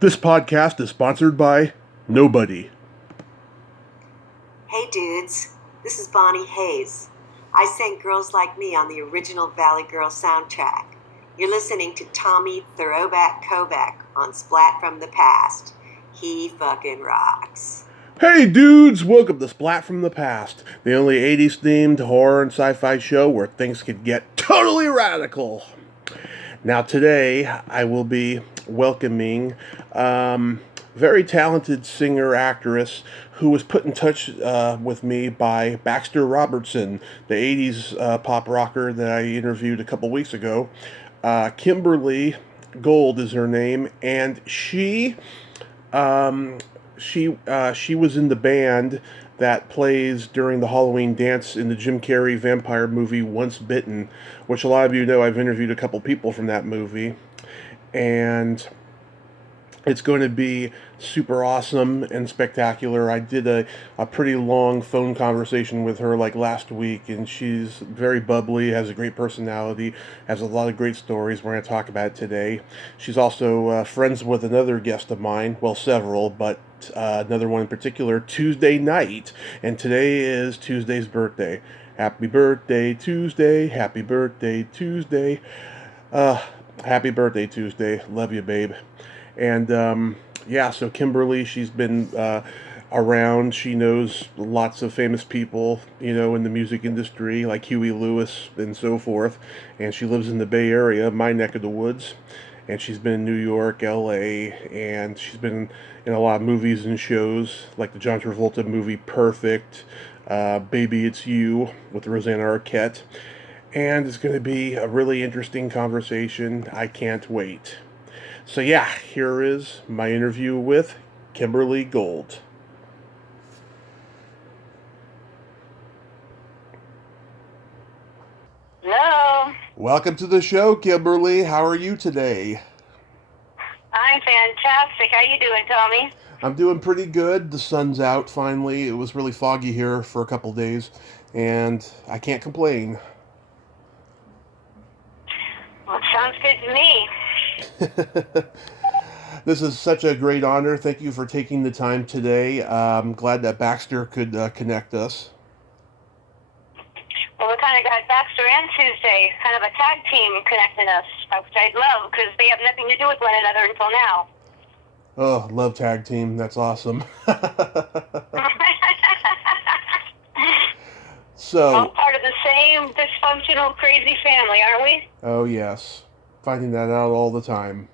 This podcast is sponsored by nobody. Hey dudes, this is Bonnie Hayes. I sang Girls Like Me on the original Valley Girl soundtrack. You're listening to Tommy Throwback Kovac on Splat from the Past. He fucking rocks. Hey dudes, welcome to Splat from the Past, the only 80s themed horror and sci-fi show where things could get totally radical. Now today I will be welcoming very talented singer-actress who was put in touch with me by Baxter Robertson, the 80s pop rocker that I interviewed a couple weeks ago. Kimberlye Gold is her name, and um, she was in the band that plays during the Halloween dance in the Jim Carrey vampire movie Once Bitten, which a lot of you know I've interviewed a couple people from that movie. And it's going to be super awesome and spectacular. I did a pretty long phone conversation with her like last week, and she's very bubbly, has a great personality, has a lot of great stories. We're going to talk about it today. She's also friends with another guest of mine, well, several, but another one in particular, Tuesday night. And today is Tuesday's birthday. Happy birthday, Tuesday. Happy birthday, Tuesday. Uh, Happy birthday, Tuesday. Love you, babe. And yeah, so Kimberlye, she's been around. She knows lots of famous people, in the music industry, like Huey Lewis and so forth. And she lives in the Bay Area, my neck of the woods. And she's been in New York, LA, and she's been in a lot of movies and shows, like the John Travolta movie Perfect, Baby It's You with Rosanna Arquette. And it's going to be a really interesting conversation. I can't wait. So yeah, here is my interview with Kimberlye Gold. Hello. Welcome to the show, Kimberlye. How are you today? I'm fantastic. How you doing, Tommy? I'm doing pretty good. The sun's out finally. It was really foggy here for a couple days, and I can't complain. Well, it sounds good to me. This is such a great honor. Thank you for taking the time today. I'm glad that Baxter could connect us. Well, we kind of got Baxter and Tuesday, kind of a tag team connecting us, which I love because they have nothing to do with one another until now. Oh, love tag team. That's awesome. So, all part of the same dysfunctional, crazy family, aren't we? Oh, yes. Finding that out all the time.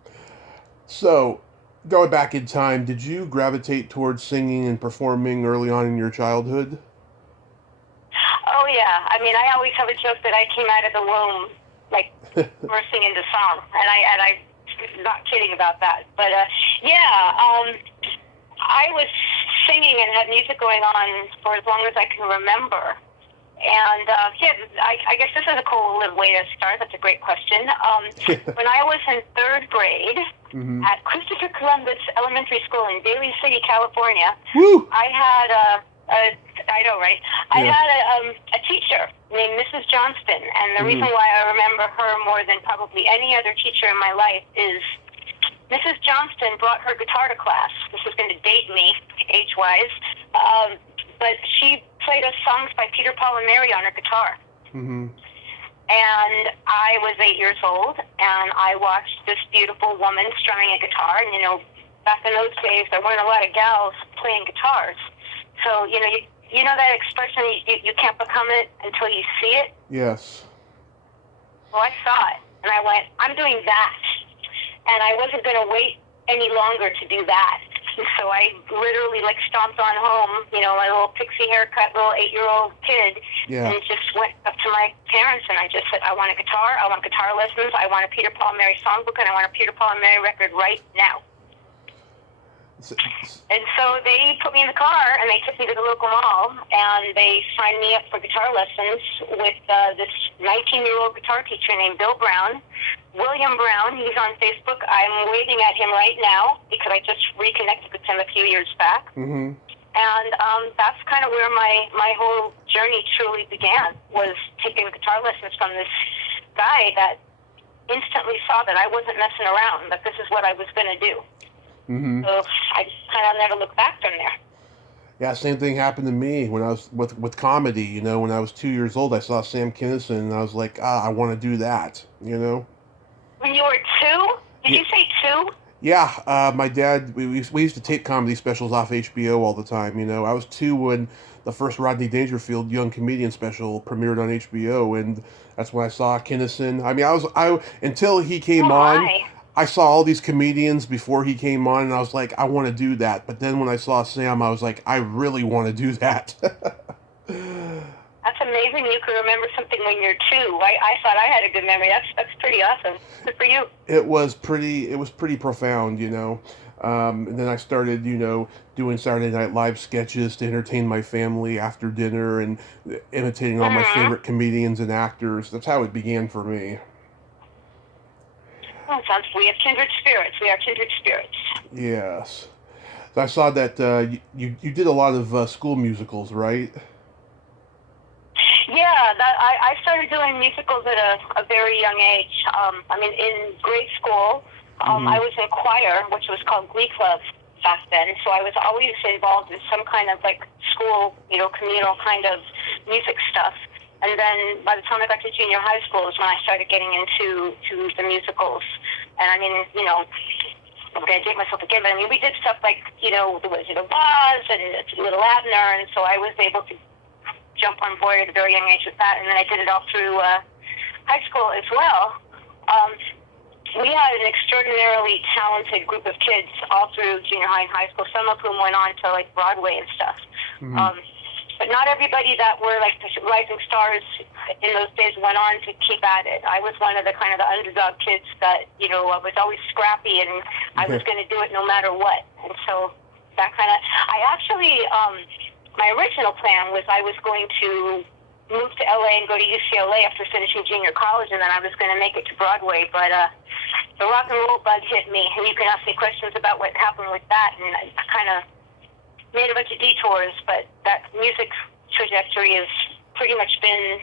So, going back in time, did you gravitate towards singing and performing early on in your childhood? Oh, yeah. I mean, I always have a joke that I came out of the womb, like, bursting into song. And I'm not kidding about that. But, I was singing and had music going on for as long as I can remember. And, I guess this is a cool little way to start. That's a great question. When I was in third grade at Christopher Columbus Elementary School in Daly City, California, Woo! I had I know, right? I had a teacher named Mrs. Johnston. And the reason why I remember her more than probably any other teacher in my life is Mrs. Johnston brought her guitar to class. This is going to date me, age-wise. But she played us songs by Peter, Paul, and Mary on her guitar. And I was 8 years old, and I watched this beautiful woman strumming a guitar. And, back in those days, there weren't a lot of gals playing guitars. So, you know that expression, you can't become it until you see it? Yes. Well, I saw it, and I went, I'm doing that. And I wasn't going to wait any longer to do that. So I literally stomped on home, my little pixie haircut, little 8-year-old kid, and just went up to my parents and I just said, I want a guitar, I want guitar lessons, I want a Peter, Paul, and Mary songbook, and I want a Peter, Paul, and Mary record right now. And so they put me in the car and they took me to the local mall and they signed me up for guitar lessons with this 19-year-old guitar teacher named Bill Brown. William Brown, he's on Facebook. I'm waving at him right now because I just reconnected with him a few years back. And that's kind of where my whole journey truly began, was taking guitar lessons from this guy that instantly saw that I wasn't messing around, that this is what I was going to do. Mm-hmm. So I just kind of never looked back from there. Yeah, same thing happened to me when I was with comedy. You know, when I was 2 years old, I saw Sam Kinison, and I was like, I want to do that. You know. When you were 2? Did Yeah, you say 2? yeah. My dad, we used to tape comedy specials off HBO all the time. You know, I was 2 when the first Rodney Dangerfield Young Comedian special premiered on HBO, and that's when I saw Kinison. I mean, I until he Oh came on. my. I saw all these comedians before he came on, and I was like, I want to do that. But then when I saw Sam, I was like, I really want to do that. That's amazing you can remember something when you're 2. I thought I had a good memory. That's pretty awesome. Good for you. It was pretty profound, you know. And then I started, you know, doing Saturday Night Live sketches to entertain my family after dinner and imitating all my Mm-hmm. favorite comedians and actors. That's how it began for me. Oh, sounds. We have kindred spirits. We are kindred spirits. Yes. So I saw that you did a lot of school musicals, right? Yeah, I started doing musicals at a very young age. I mean, in grade school, Mm-hmm. I was in choir, which was called Glee Club back then. So I was always involved in some kind of like school, communal kind of music stuff. And then by the time I got to junior high school is when I started getting into the musicals. And I mean, I'm going to dig myself again, but I mean, we did stuff like, The Wizard of Oz and Little Abner, and so I was able to jump on board at a very young age with that, and then I did it all through high school as well. We had an extraordinarily talented group of kids all through junior high and high school, some of whom went on to like Broadway and stuff. Mm-hmm. But not everybody that were like the rising stars in those days went on to keep at it. I was one of the kind of the underdog kids that, I was always scrappy and I was going to do it no matter what. And so that kind of, I actually, my original plan was I was going to move to LA and go to UCLA after finishing junior college, and then I was going to make it to Broadway. But the rock and roll bug hit me, and you can ask me questions about what happened with that, and I kind of made a bunch of detours, but that music trajectory has pretty much been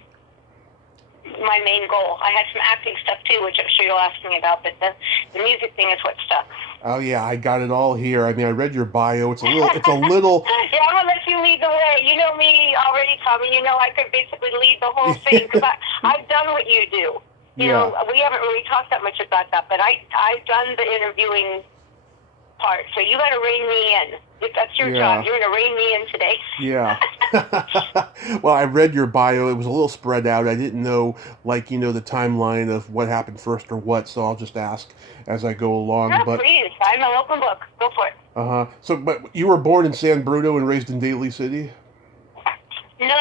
my main goal. I had some acting stuff too, which I'm sure you'll ask me about, but the music thing is what stuck. Oh yeah, I got it all here. I mean, I read your bio. It's a little. Yeah, I'm gonna let you lead the way. You know me already, Tommy. You know I could basically lead the whole thing because I've done what you do. You know, we haven't really talked that much about that, but I've done the interviewing part. So you got to rein me in. If that's your job, you're going to rein me in today. Yeah. Well, I read your bio. It was a little spread out. I didn't know, like, the timeline of what happened first or what, so I'll just ask as I go along. No, but please. I'm an open book. Go for it. Uh-huh. So, but you were born in San Bruno and raised in Daly City? No.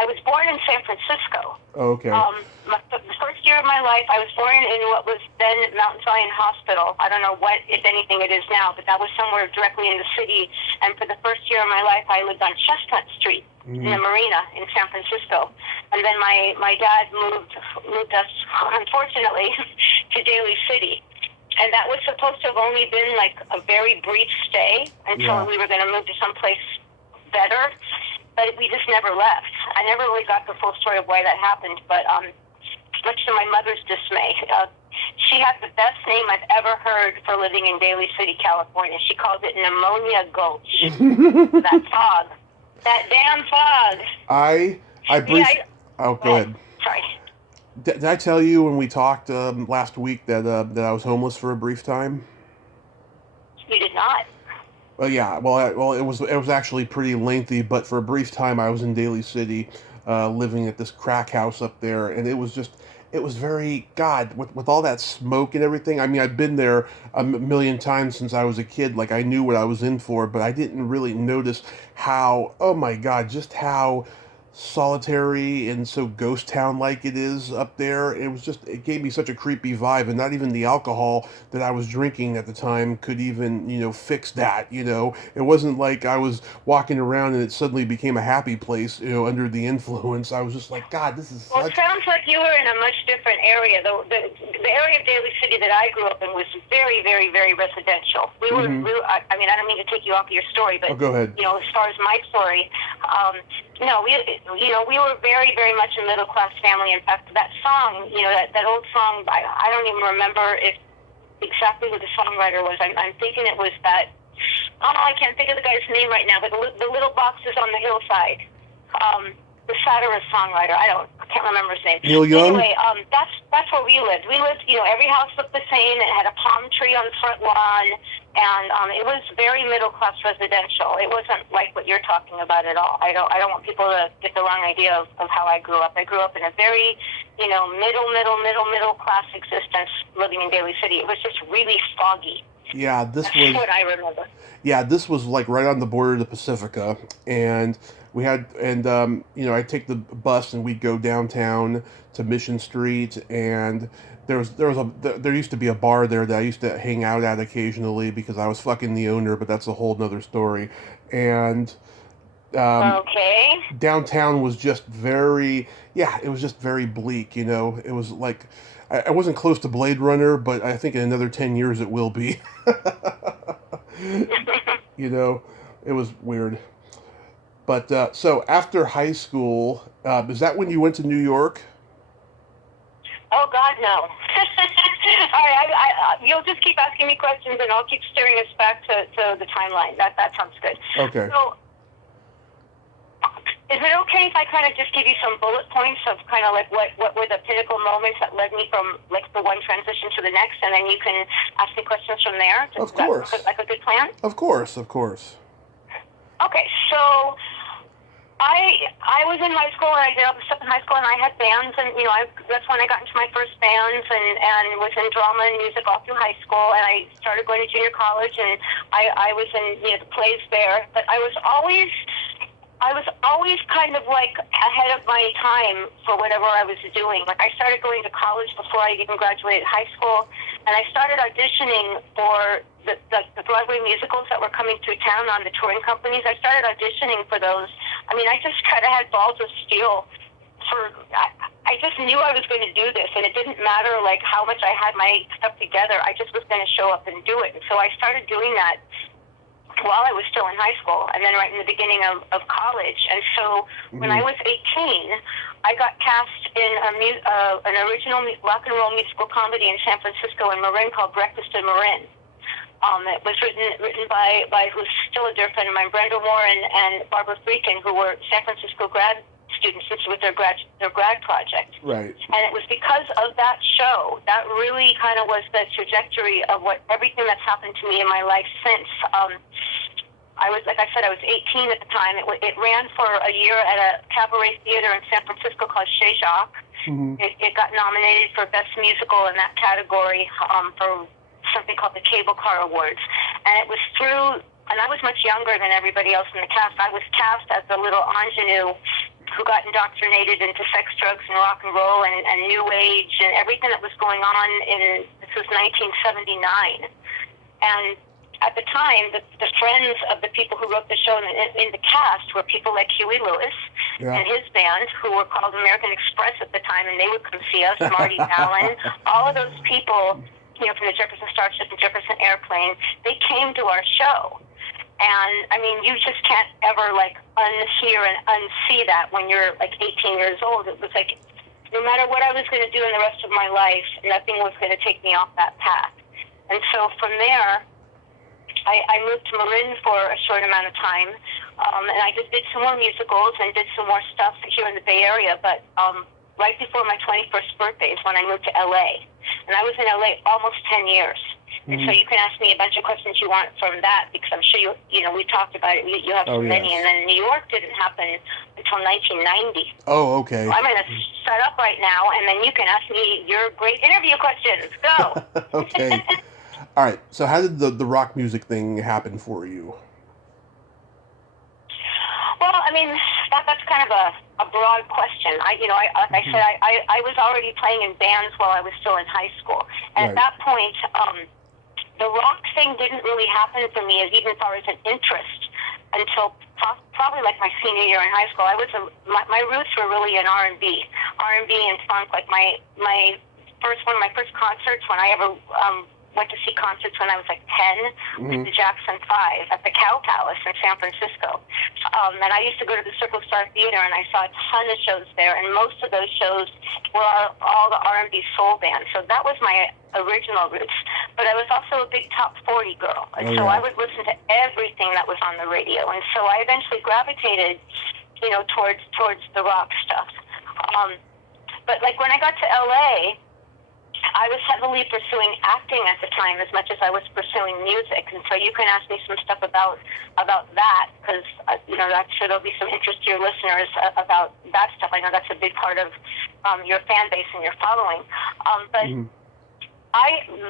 I was born in San Francisco. Oh, okay. The first year of my life, I was born in what was then Mount Zion Hospital. I don't know what, if anything, it is now, but that was somewhere directly in the city. And for the first year of my life, I lived on Chestnut Street in the Marina in San Francisco. And then my dad moved us, unfortunately, to Daly City. And that was supposed to have only been like a very brief stay until we were going to move to someplace better. But we just never left. I never really got the full story of why that happened, but much to my mother's dismay, she had the best name I've ever heard for living in Daly City, California. She calls it Pneumonia Gulch. That fog. That damn fog. Go ahead. Sorry. Did I tell you when we talked last week that I was homeless for a brief time? You did not. Well, yeah. Well, it was actually pretty lengthy, but for a brief time, I was in Daly City, living at this crack house up there, and it was very, God, with all that smoke and everything. I mean, I've been there a million times since I was a kid. Like, I knew what I was in for, but I didn't really notice how, oh my God, just how solitary and so ghost town like it is up there. It gave me such a creepy vibe, and not even the alcohol that I was drinking at the time could even fix that. It wasn't like I was walking around and it suddenly became a happy place under the influence. I was just like, God, this is well, it sounds like you were in a much different area. The area of Daly City that I grew up in was very, very, very residential. I mean, I don't mean to take you off of your story, but go ahead. As far as my story, no, we were very, very much a middle class family. In fact, that song, that old song, I don't even remember if exactly who the songwriter was. I'm thinking it was that. Oh, I can't think of the guy's name right now, but the little boxes on the hillside. The satirist songwriter. I can't remember his name. Neil Young? Anyway, that's where we lived. We lived, every house looked the same. It had a palm tree on the front lawn, and it was very middle class residential. It wasn't like what you're talking about at all. I don't want people to get the wrong idea of how I grew up. I grew up in a very, middle class existence living in Daly City. It was just really foggy. Yeah, That's what I remember. Yeah, this was like right on the border of the Pacifica, and we had, and I'd take the bus and we'd go downtown to Mission Street, and there used to be a bar there that I used to hang out at occasionally because I was fucking the owner, but that's a whole nother story. And Okay. downtown was just it was just very bleak. It was like I wasn't close to Blade Runner, but I think in another 10 years it will be. It was weird. But so after high school, is that when you went to New York? Oh God, no. All right, you'll just keep asking me questions, and I'll keep steering us back to the timeline. That sounds good. Okay. So, is it okay if I kind of just give you some bullet points of kind of like what were the pinnacle moments that led me from like the one transition to the next, and then you can ask me questions from there? Of course. Like a good plan? Of course. Okay, so I was in high school, and I did all the stuff in high school, and I had bands, and that's when I got into my first bands, and was in drama and music all through high school, and I started going to junior college, and I was in the plays there, but I was always kind of like ahead of my time for whatever I was doing. Like I started going to college before I even graduated high school, and I started auditioning for the Broadway musicals that were coming through town on the touring companies. I started auditioning for those. I mean, I just kind of had balls of steel. I just knew I was going to do this, and it didn't matter like how much I had my stuff together. I just was going to show up and do it. And so I started doing that while I was still in high school, and then right in the beginning of college. And so when I was 18, I got cast in an original rock and roll musical comedy in San Francisco in Marin called Breakfast in Marin. It was written by who's still a dear friend of mine, Brenda Moore and Barbara Freakin, who were San Francisco grad students. This was their grad project. Right. And it was because of that show that really kind of was the trajectory of everything that's happened to me in my life since. I was 18 at the time. It ran for a year at a cabaret theater in San Francisco called Chez Jacques. Mm-hmm. It got nominated for Best Musical in that category for something called the Cable Car Awards. And it was and I was much younger than everybody else in the cast. I was cast as the little ingenue who got indoctrinated into sex, drugs, and rock and roll and New Age and everything that was going on this was 1979. And at the time, the friends of the people who wrote the show in the cast were people like Huey Lewis and his band, who were called American Express at the time, and they would come see us, Marty Allen, all of those people, from the Jefferson Starship and Jefferson Airplane, they came to our show. And, I mean, you just can't ever, unhear and unsee that when you're, 18 years old. It was like, no matter what I was going to do in the rest of my life, nothing was going to take me off that path. And so from there, I moved to Marin for a short amount of time, and I just did some more musicals and did some more stuff here in the Bay Area. But right before my 21st birthday is when I moved to L.A., and I was in L.A. almost 10 years. And so you can ask me a bunch of questions you want from that, because I'm sure we talked about it. You have so many. And then New York didn't happen until 1990. Oh, okay. So I'm going to shut up right now, and then you can ask me your great interview questions. Go. Okay. All right. So how did the rock music thing happen for you? Well, I mean, that's kind of a broad question. I was already playing in bands while I was still in high school, and at that point, the rock thing didn't really happen for me even far as an interest until probably my senior year in high school. My roots were really in R&B and funk. Like one of my first concerts when I ever went to see concerts when I was 10 was the Jackson 5 at the Cow Palace in San Francisco. And I used to go to the Circle Star Theater, and I saw a ton of shows there, and most of those shows were all the R&B soul bands. So that was my original roots. but I was also a big top 40 girl. And Oh, so yeah. I would listen to everything that was on the radio. And so I eventually gravitated, towards the rock stuff. But like when I got to LA, I was heavily pursuing acting at the time as much as I was pursuing music. And so you can ask me some stuff about that, because, I'm sure there'll be some interest to your listeners about that stuff. I know that's a big part of your fan base and your following. But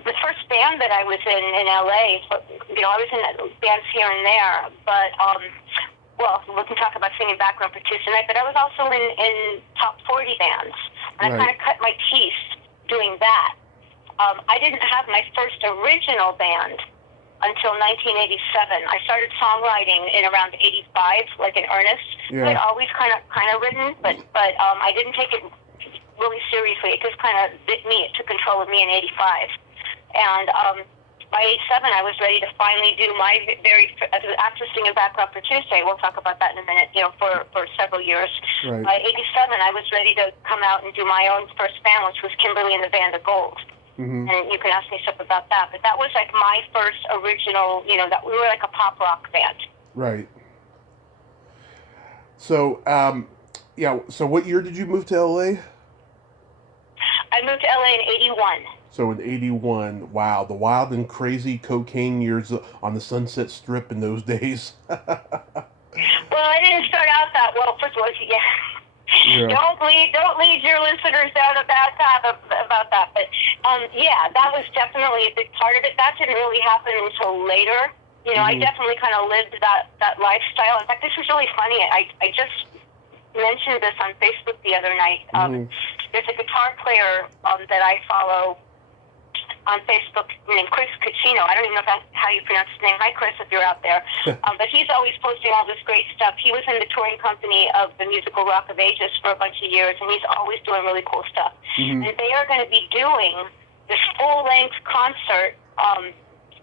the first band that I was in LA, I was in bands here and there, but, we can talk about singing background for two tonight, but I was also in top 40 bands, and I kind of cut my teeth doing that. I didn't have my first original band until 1987. I started songwriting in around 85, like in earnest. Yeah. I'd always kind of written, but I didn't take it really seriously. It just kind of bit me. It took control of me in 85. And by 87, I was ready to finally do my after singing background for Tuesday. We'll talk about that in a minute, for several years. Right. By 87, I was ready to come out and do my own first band, which was Kimberlye and the Gold. Mm-hmm. And you can ask me stuff about that. But that was like my first original, that we were like a pop rock band. Right. So, so what year did you move to LA? I moved to LA in 81. So in 81, wow, the wild and crazy cocaine years on the Sunset Strip in those days. Well, I didn't start out that well. First of all, Yeah. Don't lead your listeners out about that. But that was definitely a big part of it. That didn't really happen until later. I definitely kind of lived that lifestyle. In fact, this is really funny. I just mentioned this on Facebook the other night. There's a guitar player that I follow on Facebook named Chris Caccino. I don't even know how you pronounce his name. Hi, Chris, if you're out there. But he's always posting all this great stuff. He was in the touring company of the musical Rock of Ages for a bunch of years, and he's always doing really cool stuff. Mm-hmm. And they are going to be doing this full-length concert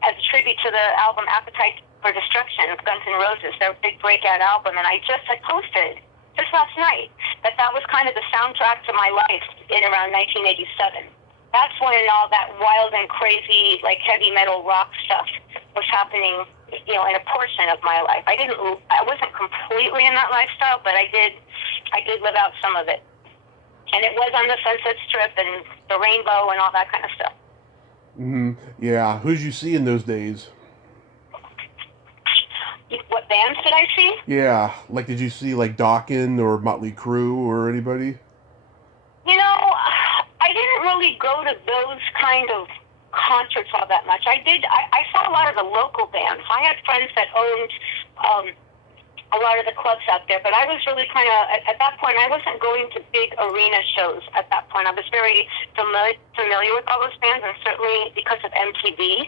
as a tribute to the album Appetite for Destruction of Guns N' Roses, their big breakout album. And I posted just last night that was kind of the soundtrack to my life in around 1987. That's when all that wild and crazy, like heavy metal rock stuff was happening, in a portion of my life. I wasn't completely in that lifestyle, but I did live out some of it. And it was on the Sunset Strip and the Rainbow and all that kind of stuff. Mm-hmm. Yeah. Who'd you see in those days? What bands did I see? Yeah. Like, did you see like Dawkins or Motley Crue or anybody? I didn't really go to those kind of concerts all that much. I saw a lot of the local bands. I had friends that owned a lot of the clubs out there, but I was really kind of, at that point, I wasn't going to big arena shows at that point. I was very familiar with all those bands, and certainly because of MTV.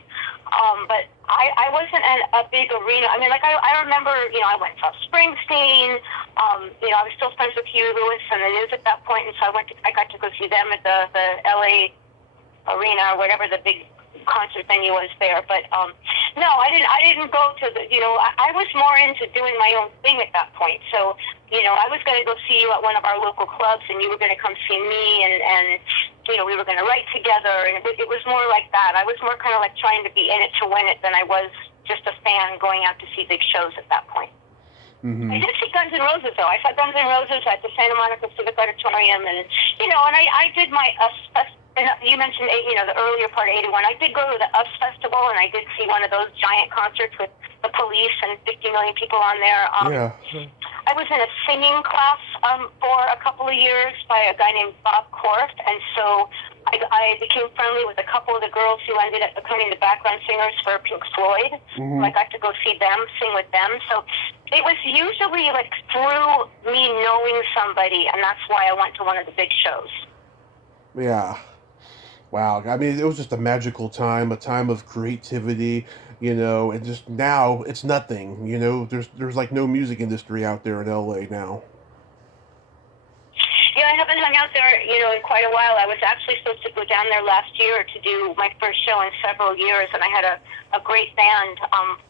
But I wasn't a big arena. I mean, like, I remember, I went to Springsteen. I was still friends with Huey Lewis and the News at that point, and so I got to go see them at the LA Arena or whatever the big concert venue was there. But no, I didn't go to the, I was more into doing my own thing at that point. So, I was going to go see you at one of our local clubs, and you were going to come see me, and we were going to write together, and it was more like that. I was more kind of like trying to be in it to win it than I was just a fan going out to see big shows at that point. Mm-hmm. I did see Guns N' Roses, though. I saw Guns N' Roses at the Santa Monica Civic Auditorium, and, and I did my, you mentioned, the earlier part of 81. I did go to the US Festival, and I did see one of those giant concerts with the Police and 50 million people on there. Yeah. I was in a singing class for a couple of years by a guy named Bob Korf, and so I became friendly with a couple of the girls who ended up becoming the background singers for Pink Floyd. Mm-hmm. I got to go see them, sing with them. So it was usually like through me knowing somebody, and that's why I went to one of the big shows. Yeah. Wow. I mean, it was just a magical time, a time of creativity, and just now it's nothing, there's like no music industry out there in LA now. Yeah, I haven't hung out there, in quite a while. I was actually supposed to go down there last year to do my first show in several years, and I had a great band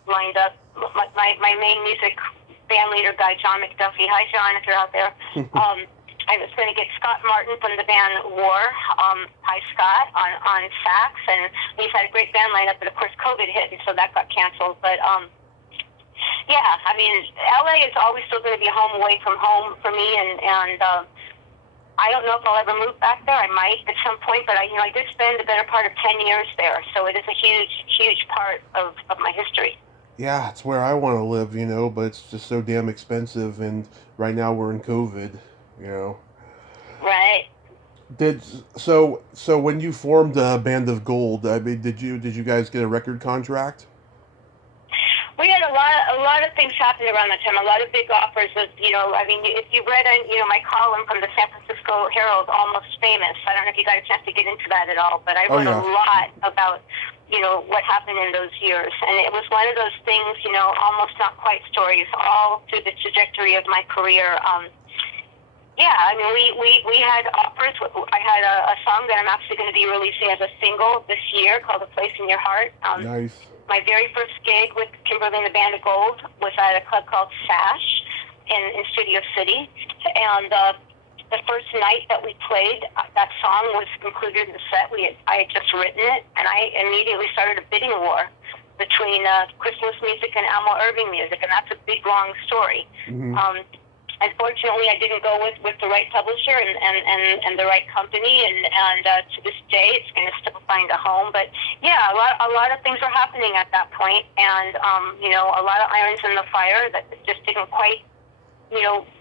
lined up. My main music band leader guy, John McDuffie. Hi, John, if you're out there. I was going to get Scott Martin from the band War, hi Scott, on sax, and we had a great band lineup, but of course COVID hit, and so that got canceled. But yeah, I mean, LA is always still going to be a home away from home for me, and I don't know if I'll ever move back there. I might at some point, but I did spend the better part of 10 years there, so it is a huge part of my history. Yeah, it's where I want to live, but it's just so damn expensive, and right now we're in COVID. Right. So when you formed Band of Gold, I mean, did you guys get a record contract? We had a lot of things happening around that time. A lot of big offers of, I mean, if you read my column from the San Francisco Herald, Almost Famous. I don't know if you got a chance to get into that at all, but I wrote a lot about what happened in those years, and it was one of those things, almost not quite stories, all through the trajectory of my career. Yeah, I mean, we had offers. I had a song that I'm actually going to be releasing as a single this year called "A Place in Your Heart." Nice. My very first gig with Kimberlye and the Band of Gold was at a club called Sash in Studio City, and the first night that we played, that song was included in the set. I had just written it, and I immediately started a bidding war between Christmas music and Almo Irving music, and that's a big, long story. Mm-hmm. Unfortunately, I didn't go with the right publisher and the right company, and to this day, it's going to still find a home. But yeah, a lot of things were happening at that point, and a lot of irons in the fire that just didn't quite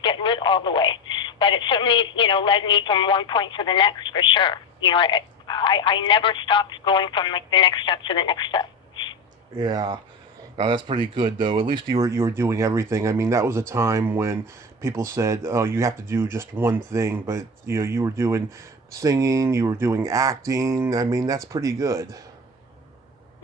get lit all the way. But it certainly led me from one point to the next for sure. I never stopped going from like the next step to the next step. Yeah. Oh, that's pretty good, though. At least you were doing everything. I mean, that was a time when people said, "Oh, you have to do just one thing," but you were doing singing, you were doing acting. I mean, that's pretty good.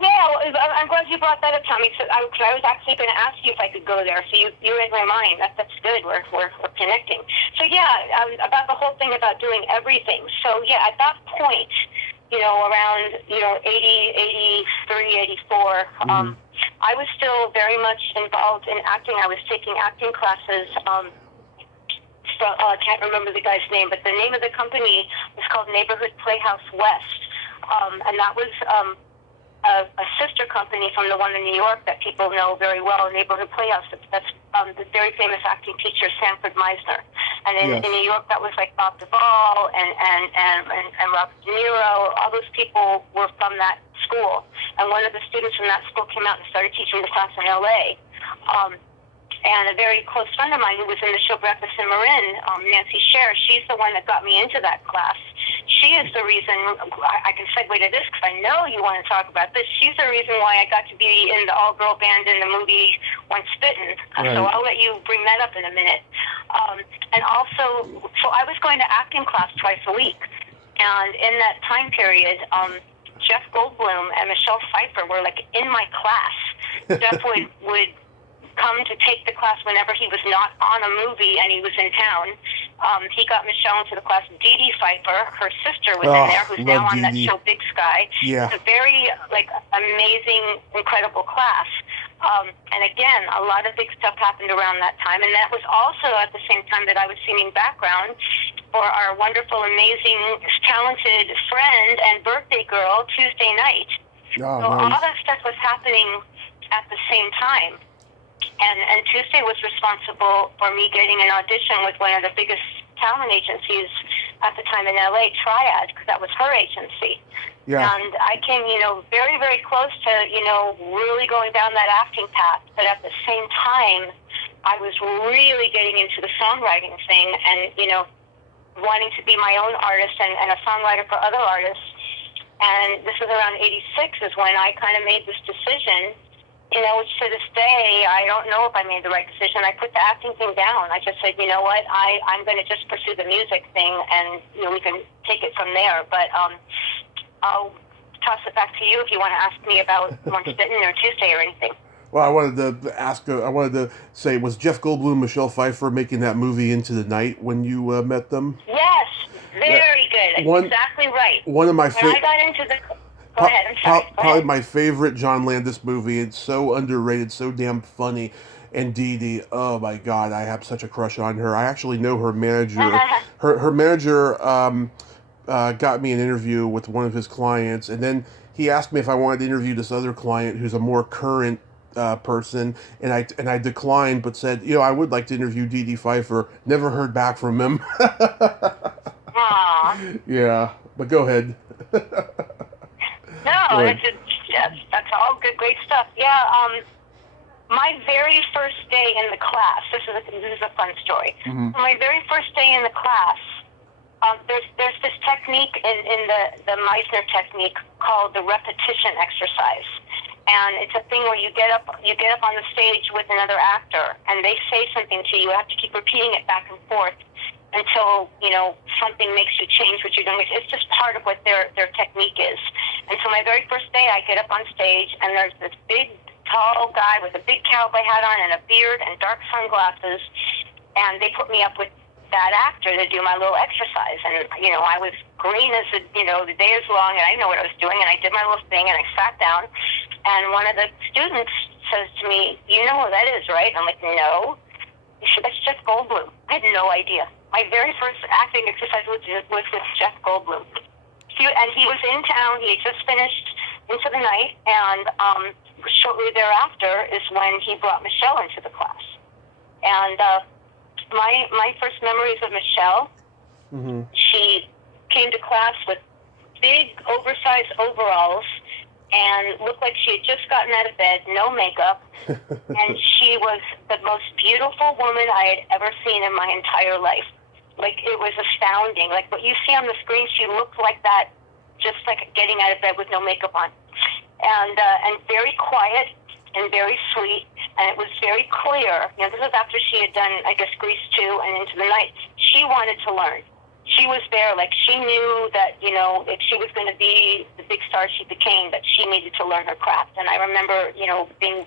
Yeah, well, I'm glad you brought that up, Tommy. So I was actually going to ask you if I could go there. So you read my mind. That's good. We're connecting. So yeah, about the whole thing about doing everything. So yeah, at that point, around 80, 83, 84. Mm-hmm. I was still very much involved in acting. I was taking acting classes. I can't remember the guy's name, but the name of the company was called Neighborhood Playhouse West, and that was a sister company from the one in New York that people know very well, Neighborhood Playhouse. That's the very famous acting teacher Sanford Meisner, and in New York that was like Bob Duvall and Robert De Niro. All those people were from that school, and one of the students from that school came out and started teaching the class in LA. And a very close friend of mine who was in the show Breakfast in Marin, Nancy Scher, she's the one that got me into that class. She is the reason, I can segue to this because I know you want to talk about this. She's the reason why I got to be in the all-girl band in the movie Once Bitten. Right. So I'll let you bring that up in a minute. And also, so I was going to acting class twice a week. And in that time period, Jeff Goldblum and Michelle Pfeiffer were like in my class. Jeff would come to take the class whenever he was not on a movie and he was in town. He got Michelle into the class. Dee Dee Pfeiffer, her sister, was in there, who's now on that show Big Sky. Yeah. It's a very amazing, incredible class. And again, a lot of big stuff happened around that time, and that was also at the same time that I was singing background for our wonderful, amazing, talented friend and birthday girl, Tuesday Night. Oh, so nice. all that stuff was happening at the same time. And Tuesday was responsible for me getting an audition with one of the biggest talent agencies at the time in LA, Triad, because that was her agency. Yeah. And I came, very, very close to, really going down that acting path. But at the same time, I was really getting into the songwriting thing and, wanting to be my own artist and a songwriter for other artists. And this was around 86 is when I kind of made this decision, which to this day, I don't know if I made the right decision. I put the acting thing down. I just said, you know what, I'm going to just pursue the music thing, and, we can take it from there. But I'll toss it back to you if you want to ask me about Once Bitten or Tuesday or anything. Well, I wanted to say, was Jeff Goldblum, Michelle Pfeiffer making that movie Into the Night when you met them? Yes, very good. Exactly right. One of my When I got into the... Go ahead, I'm sorry. Probably my favorite John Landis movie. It's so underrated, so damn funny. And Dee Dee, oh my God, I have such a crush on her. I actually know her manager. Her manager got me an interview with one of his clients, and then he asked me if I wanted to interview this other client who's a more current person, and I declined, but said, I would like to interview Dee Dee Pfeiffer. Never heard back from him. Aw. Yeah, but go ahead. No, Go ahead. that's all good, great stuff. Yeah, my very first day in the class, this is a fun story. Mm-hmm. My very first day in the class, there's this technique in the Meisner technique called the repetition exercise. And it's a thing where you get up on the stage with another actor, and they say something to you. You have to keep repeating it back and forth until, something makes you change what you're doing. It's just part of what their technique is. And so my very first day, I get up on stage, and there's this big, tall guy with a big cowboy hat on and a beard and dark sunglasses, and they put me up with that actor to do my little exercise. And, I was green as the day is long, and I didn't know what I was doing, and I did my little thing, and I sat down, and one of the students says to me, "You know who that is, right?" And I'm like, "No." He said, "That's Jeff Goldblum." I had no idea. My very first acting exercise was with Jeff Goldblum. He was in town. He had just finished Into the Night, and shortly thereafter is when he brought Michelle into the class. And my first memories of Michelle, Mm-hmm. she came to class with big, oversized overalls and looked like she had just gotten out of bed, no makeup, and she was the most beautiful woman I had ever seen in my entire life. Like, it was astounding. Like, what you see on the screen, she looked like that, just like getting out of bed with no makeup on. And very quiet and very sweet, and it was very clear. This was after she had done, I guess, Grease 2 and Into the Night. She wanted to learn. She was there, like, she knew that, if she was going to be the big star she became, that she needed to learn her craft. And I remember, being,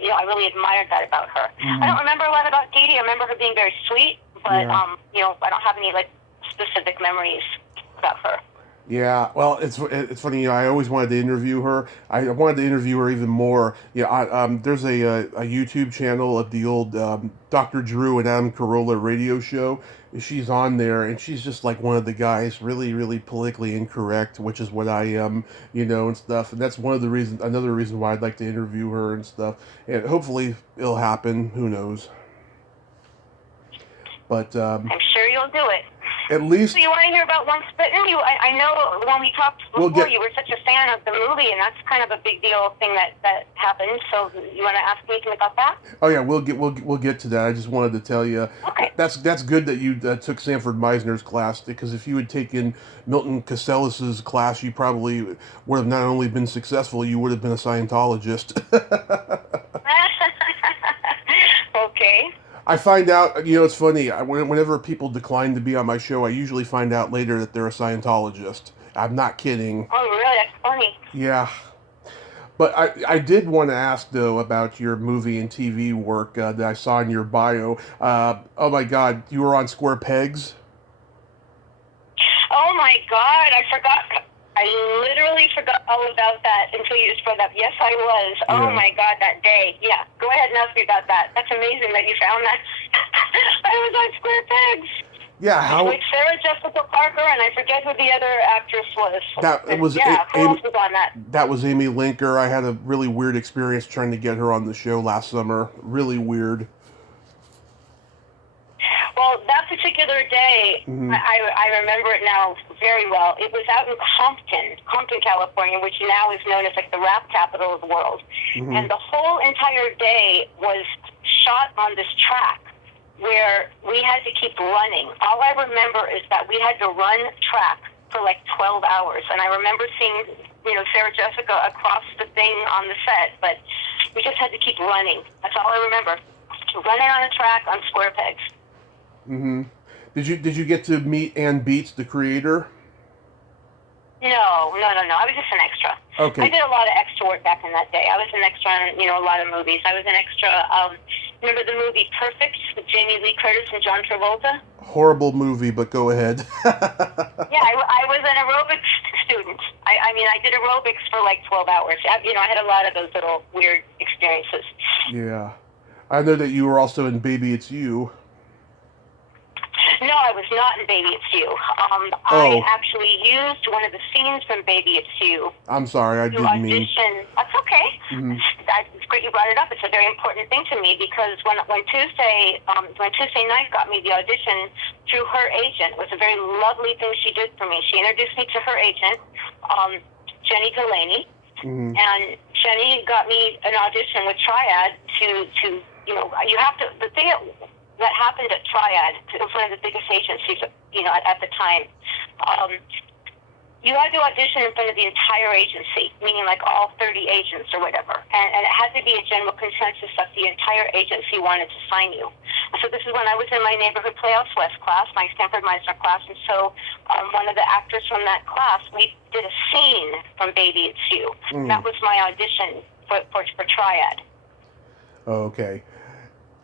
I really admired that about her. Mm-hmm. I don't remember a lot about Dee Dee. I remember her being very sweet, but, I don't have any, specific memories about her. Yeah, well, it's funny. I always wanted to interview her. I wanted to interview her even more. There's a YouTube channel of the old Dr. Drew and Adam Carolla radio show. She's on there, and she's just like one of the guys, really, really politically incorrect, which is what I am, and stuff. And that's another reason why I'd like to interview her and stuff. And hopefully it'll happen. Who knows? But I'm sure you'll do it. At least. So you want to hear about Once Bitten? I know when we talked before, you were such a fan of the movie, and that's kind of a big deal thing that happened. So you want to ask me anything about that? Oh yeah, we'll get to that. I just wanted to tell you. Okay. That's good that you took Sanford Meisner's class, because if you had taken Milton Casellas's class, you probably would have not only been successful, you would have been a Scientologist. Okay. I find out, it's funny, whenever people decline to be on my show, I usually find out later that they're a Scientologist. I'm not kidding. Oh, really? That's funny. Yeah. But I did want to ask, though, about your movie and TV work that I saw in your bio. Oh, my God, you were on Square Pegs? Oh, my God, I forgot. I literally forgot all about that until you just brought it up. Yes, I was. Yeah. Oh, my God, that day. Yeah, go ahead and ask me about that. That's amazing that you found that. I was on Square Pegs. Yeah, how... With Sarah Jessica Parker, and I forget who the other actress was. That was... who else was on that? That was Amy Linker. I had a really weird experience trying to get her on the show last summer. Really weird. Well, that particular day, I remember it now very well. It was out in Compton, California, which now is known as like the rap capital of the world. Mm-hmm. And the whole entire day was shot on this track where we had to keep running. All I remember is that we had to run track for like 12 hours. And I remember seeing, Sarah Jessica across the thing on the set, but we just had to keep running. That's all I remember. Running on a track on Square Pegs. Mm-hmm. Did you get to meet Ann Beats, the creator? No. I was just an extra. Okay. I did a lot of extra work back in that day. I was an extra in, a lot of movies. I was an extra, remember the movie Perfect with Jamie Lee Curtis and John Travolta? Horrible movie, but go ahead. Yeah, I was an aerobics student. I did aerobics for like 12 hours. I had a lot of those little weird experiences. Yeah. I know that you were also in Baby It's You. No, I was not in Baby It's You. I Oh, actually used one of the scenes from Baby It's You I'm sorry, I to didn't mean. audition. That's okay. Hmm. It's great you brought it up. It's a very important thing to me because when Tuesday night got me the audition through her agent, it was a very lovely thing she did for me. She introduced me to her agent, Jenny Delaney, Hmm. and Jenny got me an audition with Triad to you have to the thing that happened at Triad. It was one of the biggest agencies at the time. You had to audition in front of the entire agency, meaning like all 30 agents or whatever. And it had to be a general consensus that the entire agency wanted to sign you. And so this is when I was in my neighborhood Playhouse West class, my Stanford Meisner class. And so one of the actors from that class, we did a scene from Baby It's You. That was my audition for Triad. Oh, okay.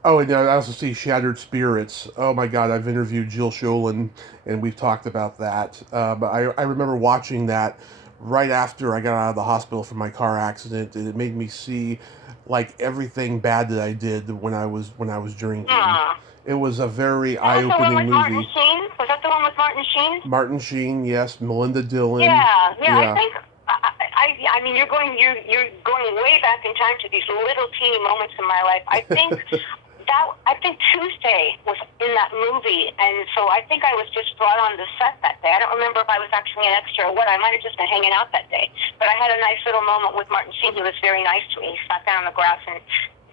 Oh, and I also see Shattered Spirits. Oh my God, I've interviewed Jill Sholin, and we've talked about that. But I remember watching that right after I got out of the hospital from my car accident, and it made me see like everything bad that I did when I was drinking. It was a very Was that the one eye-opening with Martin movie. Sheen? Was that the one with Martin Sheen? Martin Sheen, yes, Melinda Dillon, Yeah, I yeah. think I mean you're going way back in time to these little teeny moments in my life. I think Tuesday was in that movie, and so I think I was just brought on the set that day. I don't remember if I was actually an extra or what. I might have just been hanging out that day. But I had a nice little moment with Martin Sheen. He was very nice to me. He sat down on the grass and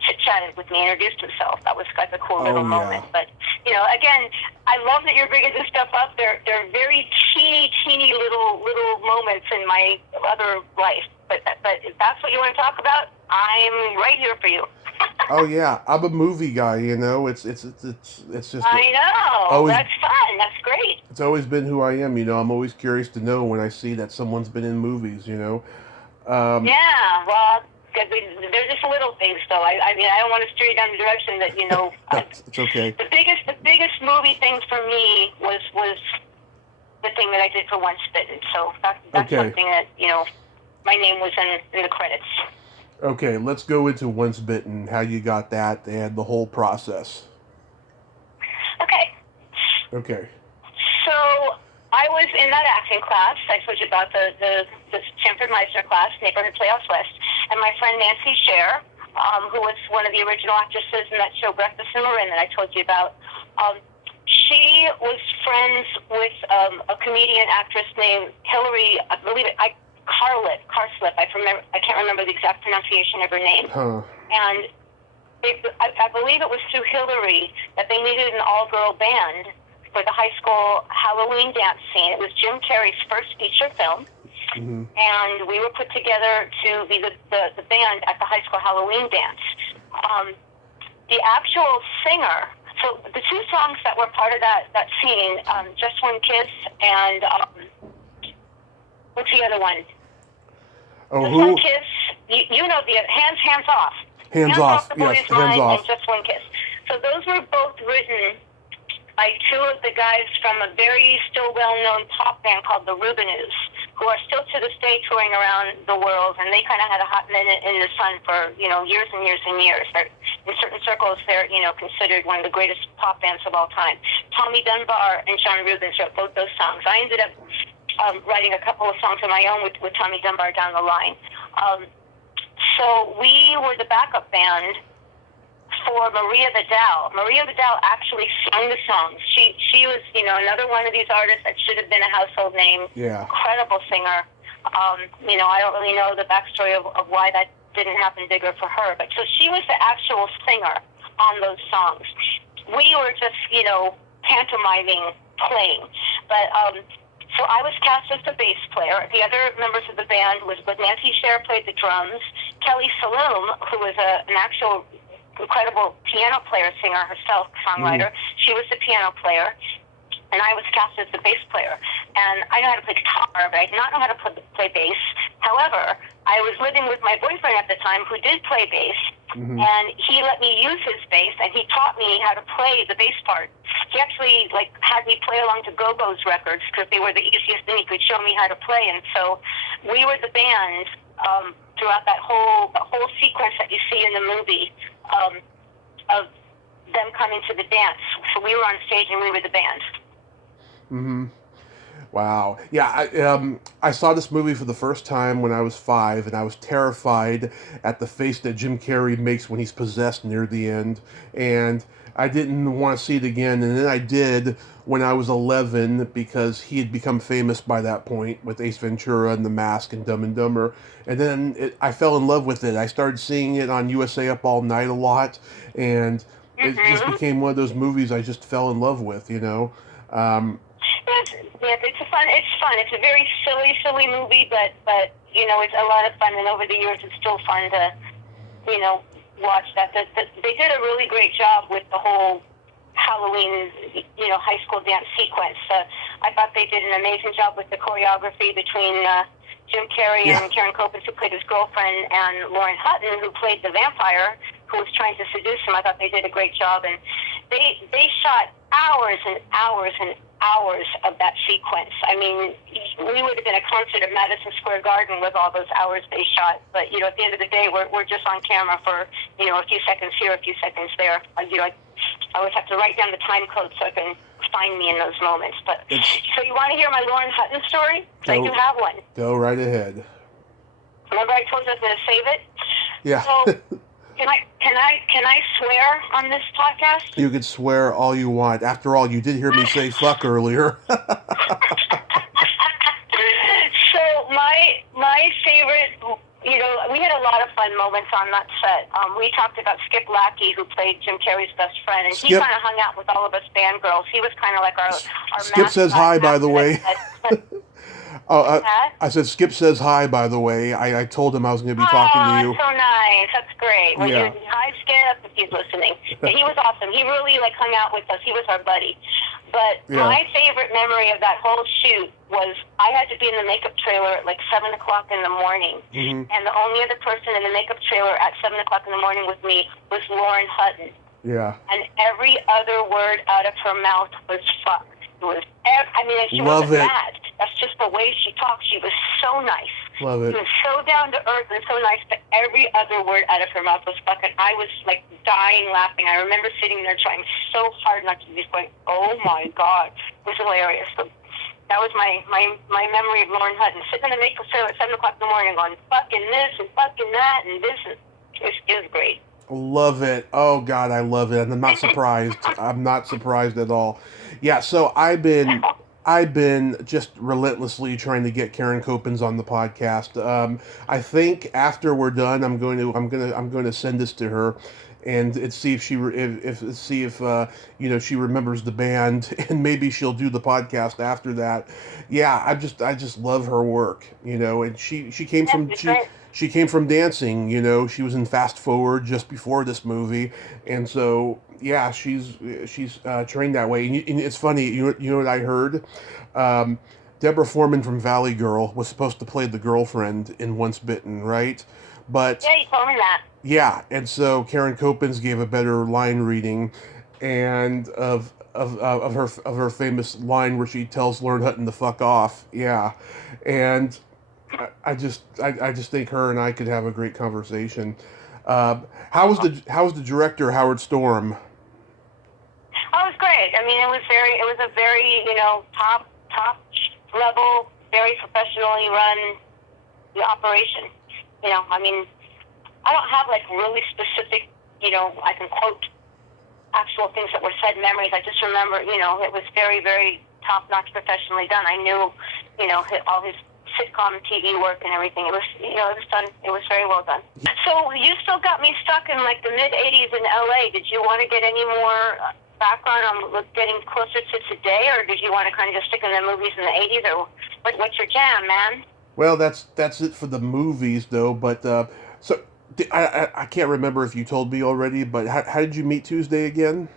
chit-chatted with me, introduced himself. That was like a cool Oh little yeah. moment. But, again, I love that you're bringing this stuff up. They're very teeny little moments in my other life. But if that's what you want to talk about, I'm right here for you. Oh yeah, I'm a movie guy. It's just I know. always That's fun. That's great. it's always been who I am. I'm always curious to know when I see that someone's been in movies. Yeah. Well, they're just little things, though. I mean, I don't want to steer you down the direction that It's okay. the biggest movie thing for me was the thing that I did for Once Bitten. So that's Okay. something that my name was in the credits. Okay, let's go into Once Bitten, how you got that, and the whole process. Okay. Okay. So I was in that acting class. I told you about the Stanford Meisner class, Neighborhood Playhouse West, and my friend Nancy Scher, who was one of the original actresses in that show Breakfast in Marin that I told you about. She was friends with a comedian actress named Hillary, I believe Carslip. I can't remember the exact pronunciation of her name. Huh. And I believe it was through Hillary that they needed an all-girl band for the high school Halloween dance scene. It was Jim Carrey's first feature film. Mm-hmm. And we were put together to be the band at the high school Halloween dance. The actual singer, so the two songs that were part of that scene, Just One Kiss and what's the other one? Oh, Just who? One Kiss, you know the Hands Off. Hands Off. The Boy Yes, Is Hands Mine, Off. and Just One Kiss. So those were both written by two of the guys from a very still well-known pop band called the Rubinoos, who are still to this day touring around the world, and they kind of had a hot minute in the sun for, years and years and years. In certain circles, they're, considered one of the greatest pop bands of all time. Tommy Dunbar and John Rubens wrote both those songs. I ended up writing a couple of songs of my own with Tommy Dunbar down the line. So we were the backup band for Maria Vidal. Maria Vidal actually sang the songs. She was, another one of these artists that should have been a household name. Yeah. Incredible singer. I don't really know the backstory of why that didn't happen bigger for her. But so she was the actual singer on those songs. We were just, pantomiming, playing. But so I was cast as the bass player. The other members of the band was Nancy Scher played the drums. Kelly Saloom, who was an actual incredible piano player, singer herself, songwriter. She was the piano player, and I was cast as the bass player. And I know how to play guitar, but I did not know how to play bass. However, I was living with my boyfriend at the time who did play bass, and he let me use his bass, and he taught me how to play the bass part. He actually had me play along to Go-Go's records because they were the easiest thing he could show me how to play. And so we were the band throughout that whole sequence that you see in the movie. of them coming to the dance. So we were on stage and we were the band. Mm-hmm. Wow. Yeah, I saw this movie for the first time when I was 5, and I was terrified at the face that Jim Carrey makes when he's possessed near the end. And I didn't want to see it again, and then I did when I was 11 because he had become famous by that point with Ace Ventura and The Mask and Dumb and Dumber. And then I fell in love with it. I started seeing it on USA Up All Night a lot, and it just became one of those movies I just fell in love with, you know. Yes, it's fun. It's a very silly movie, but you know, it's a lot of fun. And over the years, it's still fun to, you know, watch that. They did a really great job with the whole Halloween, you know, high school dance sequence. I thought they did an amazing job with the choreography between Jim Carrey and Karen Copeland, who played his girlfriend, and Lauren Hutton, who played the vampire who was trying to seduce him. I thought they did a great job, and they shot hours and hours and hours of that sequence. I mean, we would have been a concert at Madison Square Garden with all those hours they shot. But, you know, at the end of the day, we're just on camera for, you know, a few seconds here, a few seconds there. You know, I always have to write down the time code so I can find me in those moments. But so you want to hear my Lauren Hutton story? I do have one. Go right ahead. Remember I told you I was going to save it? Yeah. So, Can I swear on this podcast? You could swear all you want. After all, you did hear me say fuck earlier. So my favorite, you know, we had a lot of fun moments on that set. We talked about Skip Lackey, who played Jim Carrey's best friend, and he kind of hung out with all of us band girls. He was kind of like our Skip says hi, by the way. I said, Skip says hi, by the way. I told him I was going to be talking to you. Oh, that's so nice. That's great. Well, hi, Skip, if he's listening. Yeah, he was awesome. He really, like, hung out with us. He was our buddy. But my favorite memory of that whole shoot was I had to be in the makeup trailer at, like, 7 o'clock in the morning. Mm-hmm. And the only other person in the makeup trailer at 7 o'clock in the morning with me was Lauren Hutton. Yeah. And every other word out of her mouth was fuck. It was, I mean, she wasn't mad. That's just the way she talked. She was so nice. Love it. She was so down to earth and so nice, but every other word out of her mouth was fucking. I was like dying laughing. I remember sitting there trying so hard not to be going, oh my God. It was hilarious. So that was my memory of Lauren Hutton. Sitting in the makeup trailer at 7 o'clock in the morning going, fucking this and fucking that and this. It was great. Love it. Oh God, I love it. And I'm not surprised. I'm not surprised at all. Yeah, so I've been just relentlessly trying to get Karen Copens on the podcast. I think after we're done, I'm going to send this to her and see if she you know, she remembers the band, and maybe she'll do the podcast after that. Yeah, I just love her work, you know, and she came from she came from dancing, you know. She was in Fast Forward just before this movie, and so yeah, she's trained that way. And it's funny, you know what I heard? Deborah Foreman from Valley Girl was supposed to play the girlfriend in Once Bitten, right? But yeah, you told me that. Yeah, and so Karen Copens gave a better line reading, and of her famous line where she tells Lauren Hutton to fuck off. Yeah, and I just think her and I could have a great conversation. How was the director, Howard Storm? Oh, it was great. I mean, it was a very, you know, top level, very professionally run operation. You know, I mean, I don't have like really specific, you know, I can quote actual things that were said, memories. I just remember, you know, it was very, very top-notch, professionally done. I knew, you know, all his sitcom TV work and everything. It was, you know, it was done. It was very well done. So you still got me stuck in like the mid-'80s in LA. Did you want to get any more background on getting closer to today, or did you want to kind of just stick in the movies in the 80s, or what's your jam, man? Well, that's it for the movies, though. But so I can't remember if you told me already, but how did you meet Tuesday again?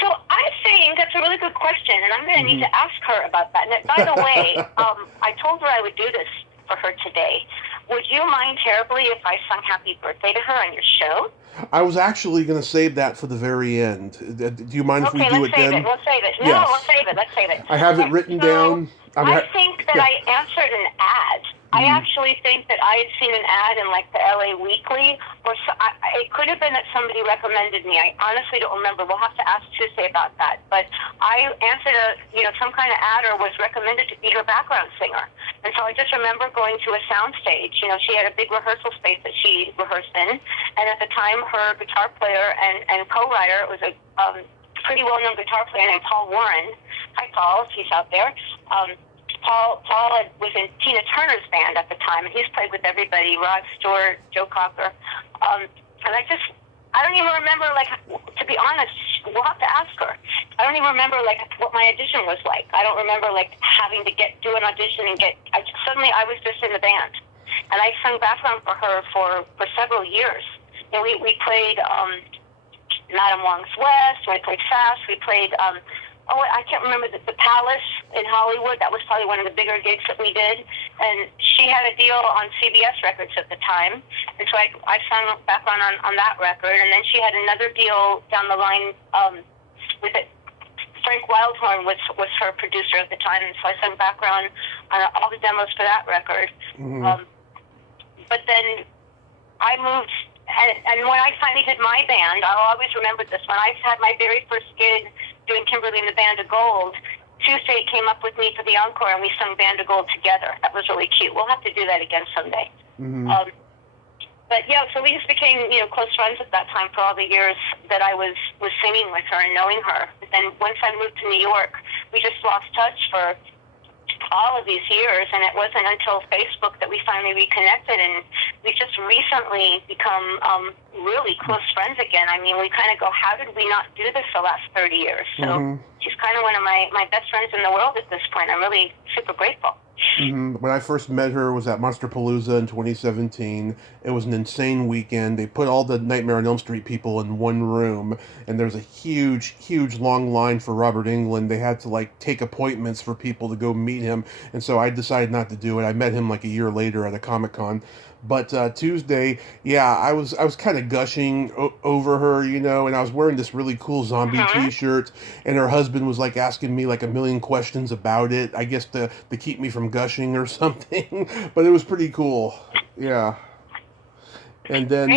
So I think that's a really good question, and I'm going to need to ask her about that. And by the way, I told her I would do this for her today. Would you mind terribly if I sung Happy Birthday to her on your show? I was actually going to save that for the very end. Do you mind if we do it then? We'll save it. No, yes. Let's save it. I have it written down. I think that I answered an ad I actually think that I had seen an ad in like the LA Weekly, or so, it could have been that somebody recommended me. I honestly don't remember. We'll have to ask Tuesday about that. But I answered some kind of ad or was recommended to be her background singer. And so I just remember going to a sound stage. She had a big rehearsal space that she rehearsed in. And at the time, her guitar player and co-writer was a pretty well-known guitar player named Paul Warren. Hi, Paul, if he's out there. Paul was in Tina Turner's band at the time, and he's played with everybody, Rod Stewart, Joe Cocker. And I don't even remember, to be honest, we'll have to ask her. I don't even remember, what my audition was like. I don't remember, having to do an audition and suddenly I was just in the band. And I sung background for her for several years. We played Madame Wong's West, we played Fast, we played... I can't remember the Palace in Hollywood. That was probably one of the bigger gigs that we did. And she had a deal on CBS Records at the time. And so I sung background on that record. And then she had another deal down the line with it. Frank Wildhorn was her producer at the time. And so I sung background on all the demos for that record. Mm-hmm. But then I moved... And when I finally did my band, I'll always remember this. When I had my very first gig doing Kimberlye and the Band of Gold, Tuesday came up with me for the encore, and we sung Band of Gold together. That was really cute. We'll have to do that again someday. Mm-hmm. But yeah, so we just became close friends at that time for all the years that I was singing with her and knowing her. But then once I moved to New York, we just lost touch for all of these years, and it wasn't until Facebook that we finally reconnected, and we've just recently become really close friends again. I mean, we kind of go, how did we not do this the last 30 years? So she's kind of one of my best friends in the world at this point. I'm really super grateful. Mm-hmm. When I first met her was at Monsterpalooza in 2017. It was an insane weekend. They put all the Nightmare on Elm Street people in one room, and there was a huge, huge long line for Robert Englund. They had to take appointments for people to go meet him, and so I decided not to do it. I met him a year later at a Comic-Con. But Tuesday, yeah, I was kind of gushing over her, and I was wearing this really cool zombie T-shirt, and her husband was asking me a million questions about it. I guess to keep me from gushing or something. But it was pretty cool, yeah. And then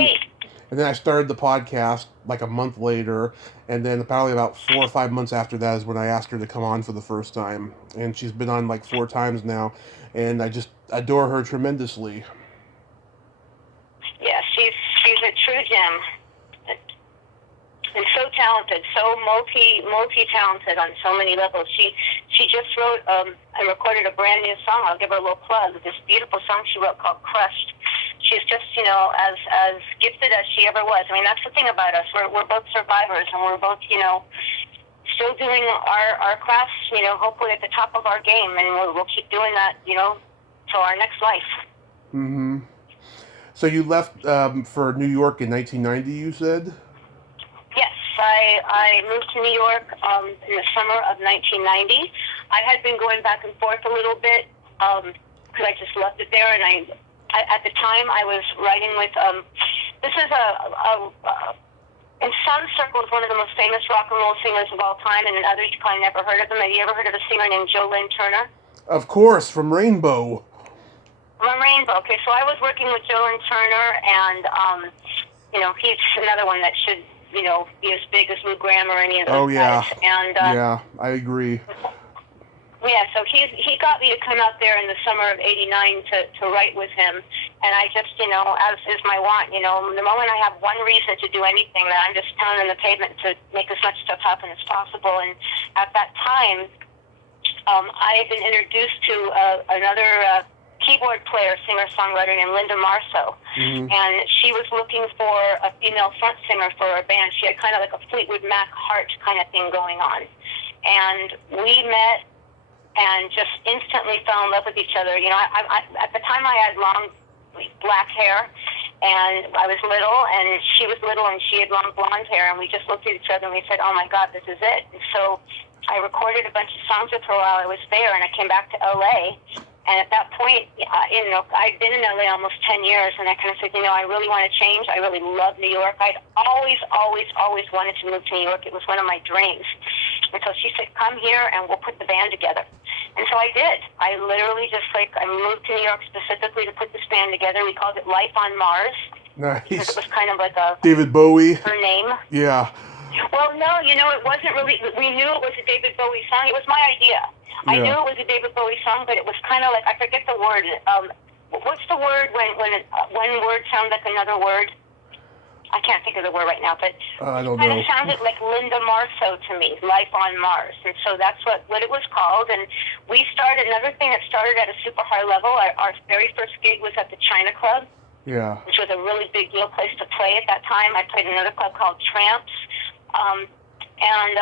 I started the podcast a month later, and then probably about 4 or 5 months after that is when I asked her to come on for the first time, and she's been on 4 times now, and I just adore her tremendously. Yeah, she's a true gem, and so talented, so multi-talented on so many levels. She just wrote and recorded a brand new song. I'll give her a little plug. This beautiful song she wrote called "Crushed." She's just as gifted as she ever was. I mean, that's the thing about us. We're both survivors, and we're both still doing our crafts. Hopefully at the top of our game, and we'll keep doing that. Till our next life. Mm-hmm. So you left for New York in 1990, you said? Yes, I moved to New York in the summer of 1990. I had been going back and forth a little bit because I just loved it there. And I at the time, I was writing with, this is in some circles, one of the most famous rock and roll singers of all time, and in others, you probably never heard of him. Have you ever heard of a singer named Joe Lynn Turner? Of course, from Rainbow. From Rainbow. Okay, so I was working with Joe Lynn Turner, and he's another one that should be as big as Lou Gramm or any of those guys. And yeah, I agree. Yeah, so he got me to come out there in the summer of '89 to write with him, and I just as is my want, the moment I have one reason to do anything, that I'm just pounding the pavement to make as much stuff happen as possible. And at that time, I had been introduced to another keyboard player, singer-songwriter named Linda Marceau. Mm-hmm. And she was looking for a female front singer for her band. She had kind of a Fleetwood Mac heart kind of thing going on. And we met and just instantly fell in love with each other. I at the time I had long black hair, and I was little, and she was little, and she had long blonde hair, and we just looked at each other and we said, oh my God, this is it. And so I recorded a bunch of songs with her while I was there, and I came back to LA. And at that point, I'd been in LA almost 10 years, and I kind of said, I really want to change. I really love New York. I'd always wanted to move to New York. It was one of my dreams. And so she said, come here, and we'll put the band together. And so I did. I literally just I moved to New York specifically to put this band together. We called it Life on Mars. Nice. Because it was kind of like a David Bowie. her name. Yeah. Well, no, it wasn't really. We knew it was a David Bowie song. It was my idea. I knew it was a David Bowie song, but it was kind of like, I forget the word. What's the word when one word sounds like another word? I can't think of the word right now, but I don't kind know. of sounded like Linda Marceau to me, Life on Mars. And so that's what it was called. And we started, another thing that started at a super high level, our very first gig was at the China Club. Yeah. Which was a really big deal place to play at that time. I played another club called Tramps. And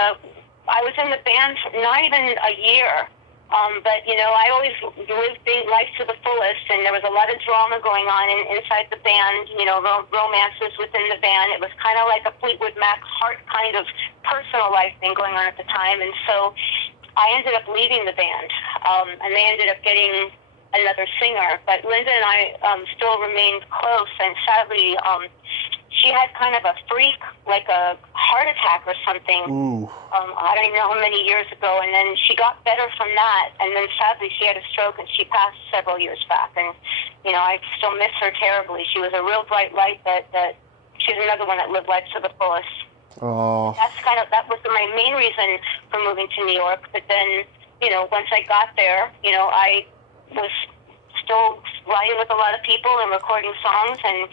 I was in the band for not even a year. But, I always lived life to the fullest, and there was a lot of drama going on inside the band, romances within the band. It was kind of like a Fleetwood Mac heart kind of personal life thing going on at the time. And so I ended up leaving the band, and they ended up getting another singer. But Linda and I still remained close, and sadly, she had kind of a freak, like a heart attack or something. Ooh. I don't know how many years ago, and then she got better from that, and then sadly she had a stroke and she passed several years back. And I still miss her terribly. She was a real bright light. That she's another one that lived life to the fullest. Oh. That was my main reason for moving to New York. But then once I got there, I was still writing with a lot of people and recording songs, and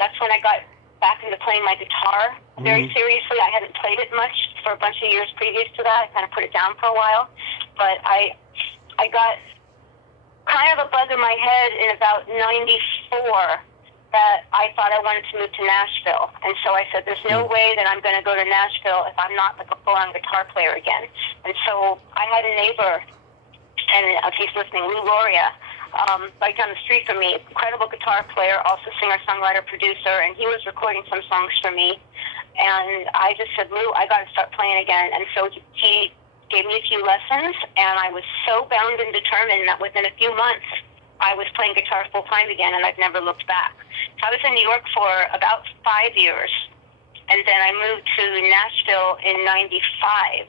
that's when I got back into playing my guitar very seriously. I hadn't played it much for a bunch of years previous to that. I kind of put it down for a while, but I got kind of a bug in my head in about 94 that I thought I wanted to move to Nashville. And so I said, there's no way that I'm going to go to Nashville if I'm not like a full-on guitar player again. And so I had a neighbor, and if he's listening, Lou Loria, right down the street from me, incredible guitar player, also singer, songwriter, producer, and he was recording some songs for me. And I just said, Lou, I got to start playing again. And so he gave me a few lessons, and I was so bound and determined that within a few months, I was playing guitar full time again, and I've never looked back. So I was in New York for about 5 years, and then I moved to Nashville in 95.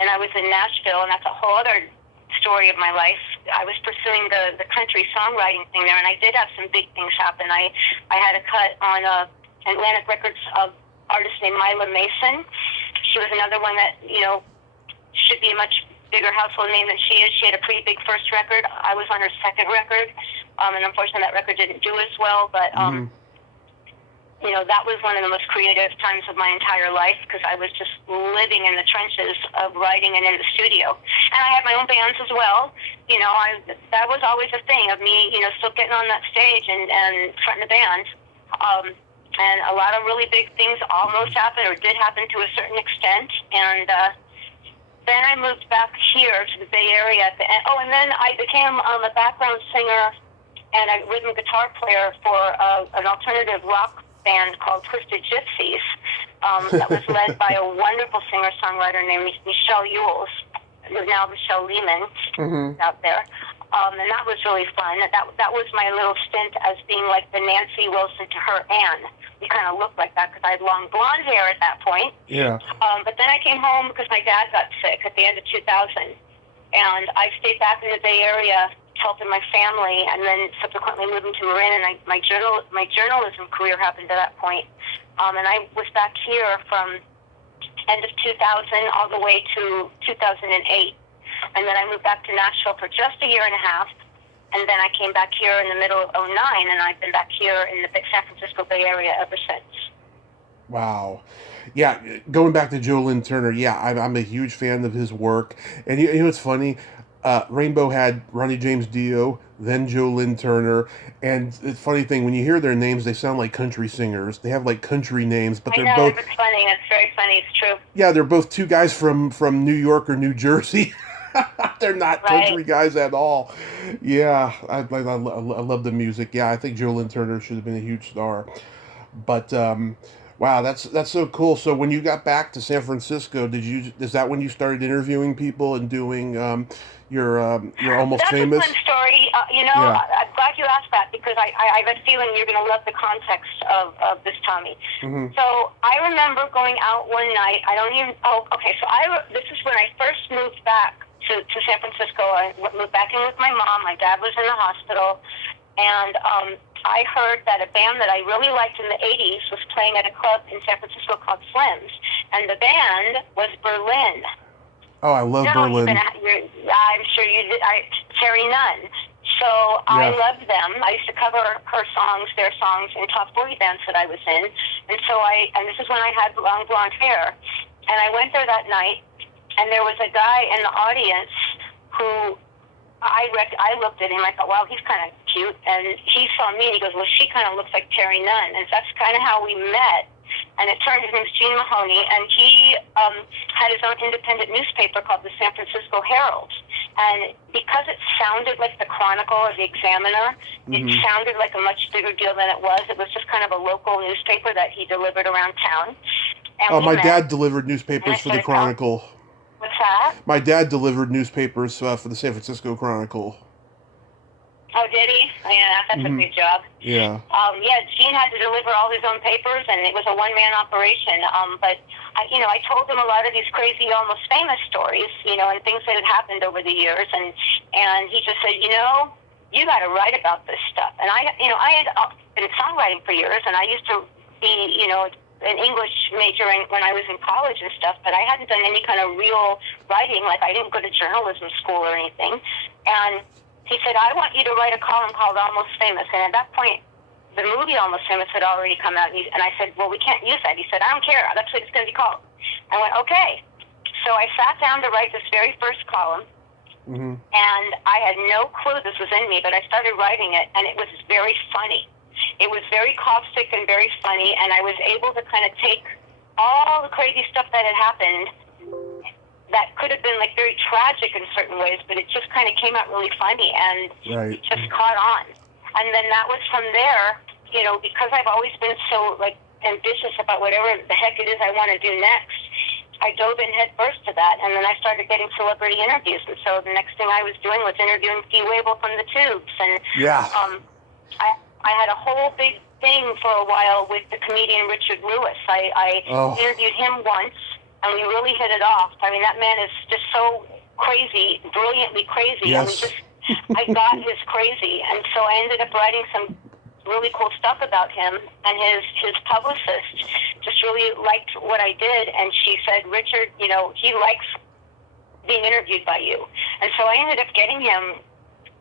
And I was in Nashville, and that's a whole other story of my life. I was pursuing the country songwriting thing there, and I did have some big things happen. I had a cut on Atlantic Records of artist named Mila Mason. She was another one that, should be a much bigger household name than she is. She had a pretty big first record. I was on her second record, and unfortunately that record didn't do as well, but that was one of the most creative times of my entire life, because I was just living in the trenches of writing and in the studio. And I had my own bands as well. That was always a thing of me, still getting on that stage and fronting the band. And a lot of really big things almost happened or did happen to a certain extent. And then I moved back here to the Bay Area at the end. Oh, and then I became a background singer and a rhythm guitar player for an alternative rock band called Twisted Gypsies, that was led by a wonderful singer-songwriter named Michelle Yules, who's now Michelle Lehman out there. And that was really fun. That was my little stint as being like the Nancy Wilson to her Anne. We kind of looked like that because I had long blonde hair at that point. Yeah. But then I came home because my dad got sick at the end of 2000. And I stayed back in the Bay Area helping my family, and then subsequently moving to Marin, and my journalism career happened at that point. And I was back here from end of 2000 all the way to 2008. And then I moved back to Nashville for just a year and a half, and then I came back here in the middle of 2009, and I've been back here in the San Francisco Bay Area ever since. Wow. Yeah, going back to Joe Lynn Turner, yeah, I'm a huge fan of his work. And you know what's funny? Rainbow had Ronnie James Dio, then Joe Lynn Turner, and it's a funny thing, when you hear their names, they sound like country singers. They have like country names, but they're both... it's funny. It's very funny. It's true. Yeah, they're both two guys from New York or New Jersey. They're not country guys at all. Yeah, I love the music. Yeah, I think Joe Lynn Turner should have been a huge star. But wow, that's so cool. So when you got back to San Francisco, is that when you started interviewing people and doing your Almost Famous? That's a fun story. I'm glad you asked that, because I have a feeling you're going to love the context of this, Tommy. Mm-hmm. So I remember going out one night. So this is when I first moved back to San Francisco. I moved back in with my mom. My dad was in the hospital, and I heard that a band that I really liked in the 80s was playing at a club in San Francisco called Slim's, and the band was Berlin. Oh, I love Berlin. I'm sure you did. Terry Nunn. So I loved them. I used to cover their songs in top 40 bands that I was in. And this is when I had long blonde hair. And I went there that night, and there was a guy in the audience who I looked at him. I thought, wow, he's kind of cute. And he saw me, and he goes, well, she kind of looks like Terry Nunn. And that's kind of how we met. And it turned, his name's Gene Mahoney, and he had his own independent newspaper called the San Francisco Herald. And because it sounded like the Chronicle or the Examiner, it sounded like a much bigger deal than it was. It was just kind of a local newspaper that he delivered around town. And my dad delivered newspapers for the Chronicle. What's that? My dad delivered newspapers for the San Francisco Chronicle. Oh, did he? Yeah, that's a big job. Yeah. Gene had to deliver all his own papers, and it was a one-man operation. But I told him a lot of these crazy, almost famous stories, and things that had happened over the years. And he just said, you got to write about this stuff. And I had been songwriting for years, and I used to be, an English major when I was in college and stuff, but I hadn't done any kind of real writing. Like, I didn't go to journalism school or anything. And he said, I want you to write a column called Almost Famous. And at that point, the movie Almost Famous had already come out. And I said, well, we can't use that. He said, I don't care. That's what it's going to be called. I went, okay. So I sat down to write this very first column. And I had no clue this was in me, but I started writing it, and it was very funny. It was very caustic and very funny, and I was able to kind of take all the crazy stuff that had happened that could have been like very tragic in certain ways, but it just kind of came out really funny, and it just caught on. And then that was from there, because I've always been so like ambitious about whatever the heck it is I want to do next, I dove in head first to that, and then I started getting celebrity interviews. And so the next thing I was doing was interviewing Fee Waybill from the Tubes, and I had a whole big thing for a while with the comedian Richard Lewis. I interviewed him once, and we really hit it off. I mean, that man is just so crazy, brilliantly crazy. Yes. And I got his crazy. And so I ended up writing some really cool stuff about him. And his publicist just really liked what I did. And she said, Richard, he likes being interviewed by you. And so I ended up getting him.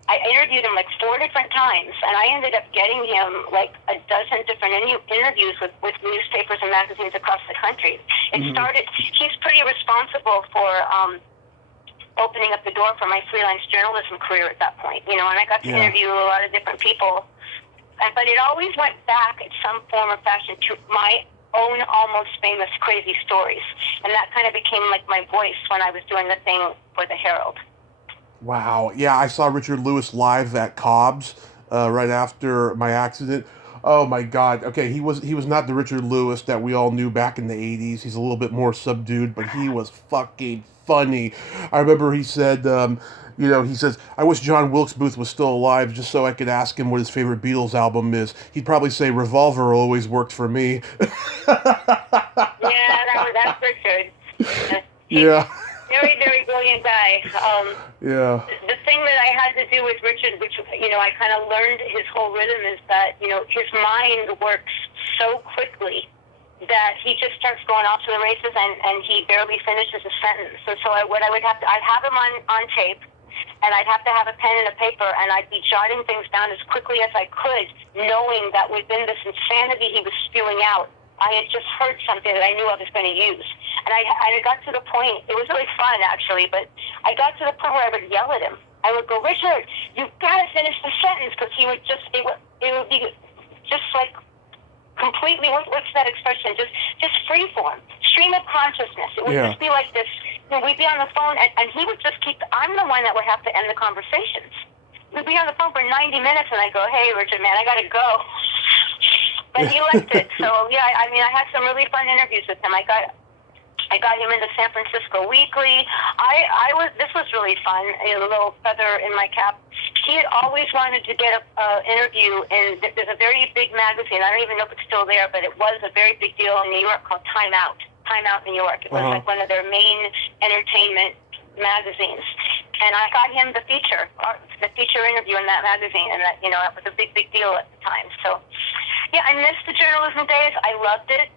I interviewed him like 4 different times, and I ended up getting him like a dozen different interviews with newspapers and magazines across the country. It started, he's pretty responsible for opening up the door for my freelance journalism career at that point, and I got to interview a lot of different people. But it always went back in some form or fashion to my own almost famous crazy stories. And that kind of became like my voice when I was doing the thing for the Herald. Wow. Yeah, I saw Richard Lewis live at Cobb's right after my accident. Oh my God. Okay, he was not the Richard Lewis that we all knew back in the 80s. He's a little bit more subdued, but he was fucking funny. I remember he said, he says, I wish John Wilkes Booth was still alive just so I could ask him what his favorite Beatles album is. He'd probably say Revolver always worked for me. That's Richard. Yeah. Very, very brilliant guy. The thing that I had to do with Richard, which, I kind of learned his whole rhythm, is that, his mind works so quickly that he just starts going off to the races and he barely finishes a sentence. So what I would have to, I'd have him on tape, and I'd have to have a pen and a paper, and I'd be jotting things down as quickly as I could, knowing that within this insanity he was spewing out, I had just heard something that I knew I was going to use. And I got to the point, it was really fun actually, but I got to the point where I would yell at him. I would go, Richard, you've got to finish the sentence, because he would just, it would be just like completely, what's that expression? Just free form, stream of consciousness. It would just be like this, we'd be on the phone and he would just I'm the one that would have to end the conversations. We'd be on the phone for 90 minutes and I'd go, hey, Richard, man, I got to go. But he liked it. So, I had some really fun interviews with him. I got him into San Francisco Weekly. This was really fun, a little feather in my cap. He had always wanted to get an interview there's a very big magazine. I don't even know if it's still there, but it was a very big deal in New York called Time Out New York. It was like one of their main entertainment magazines. And I got him the feature interview in that magazine, and that that was a big deal at the time. So, yeah, I missed the journalism days. I loved it,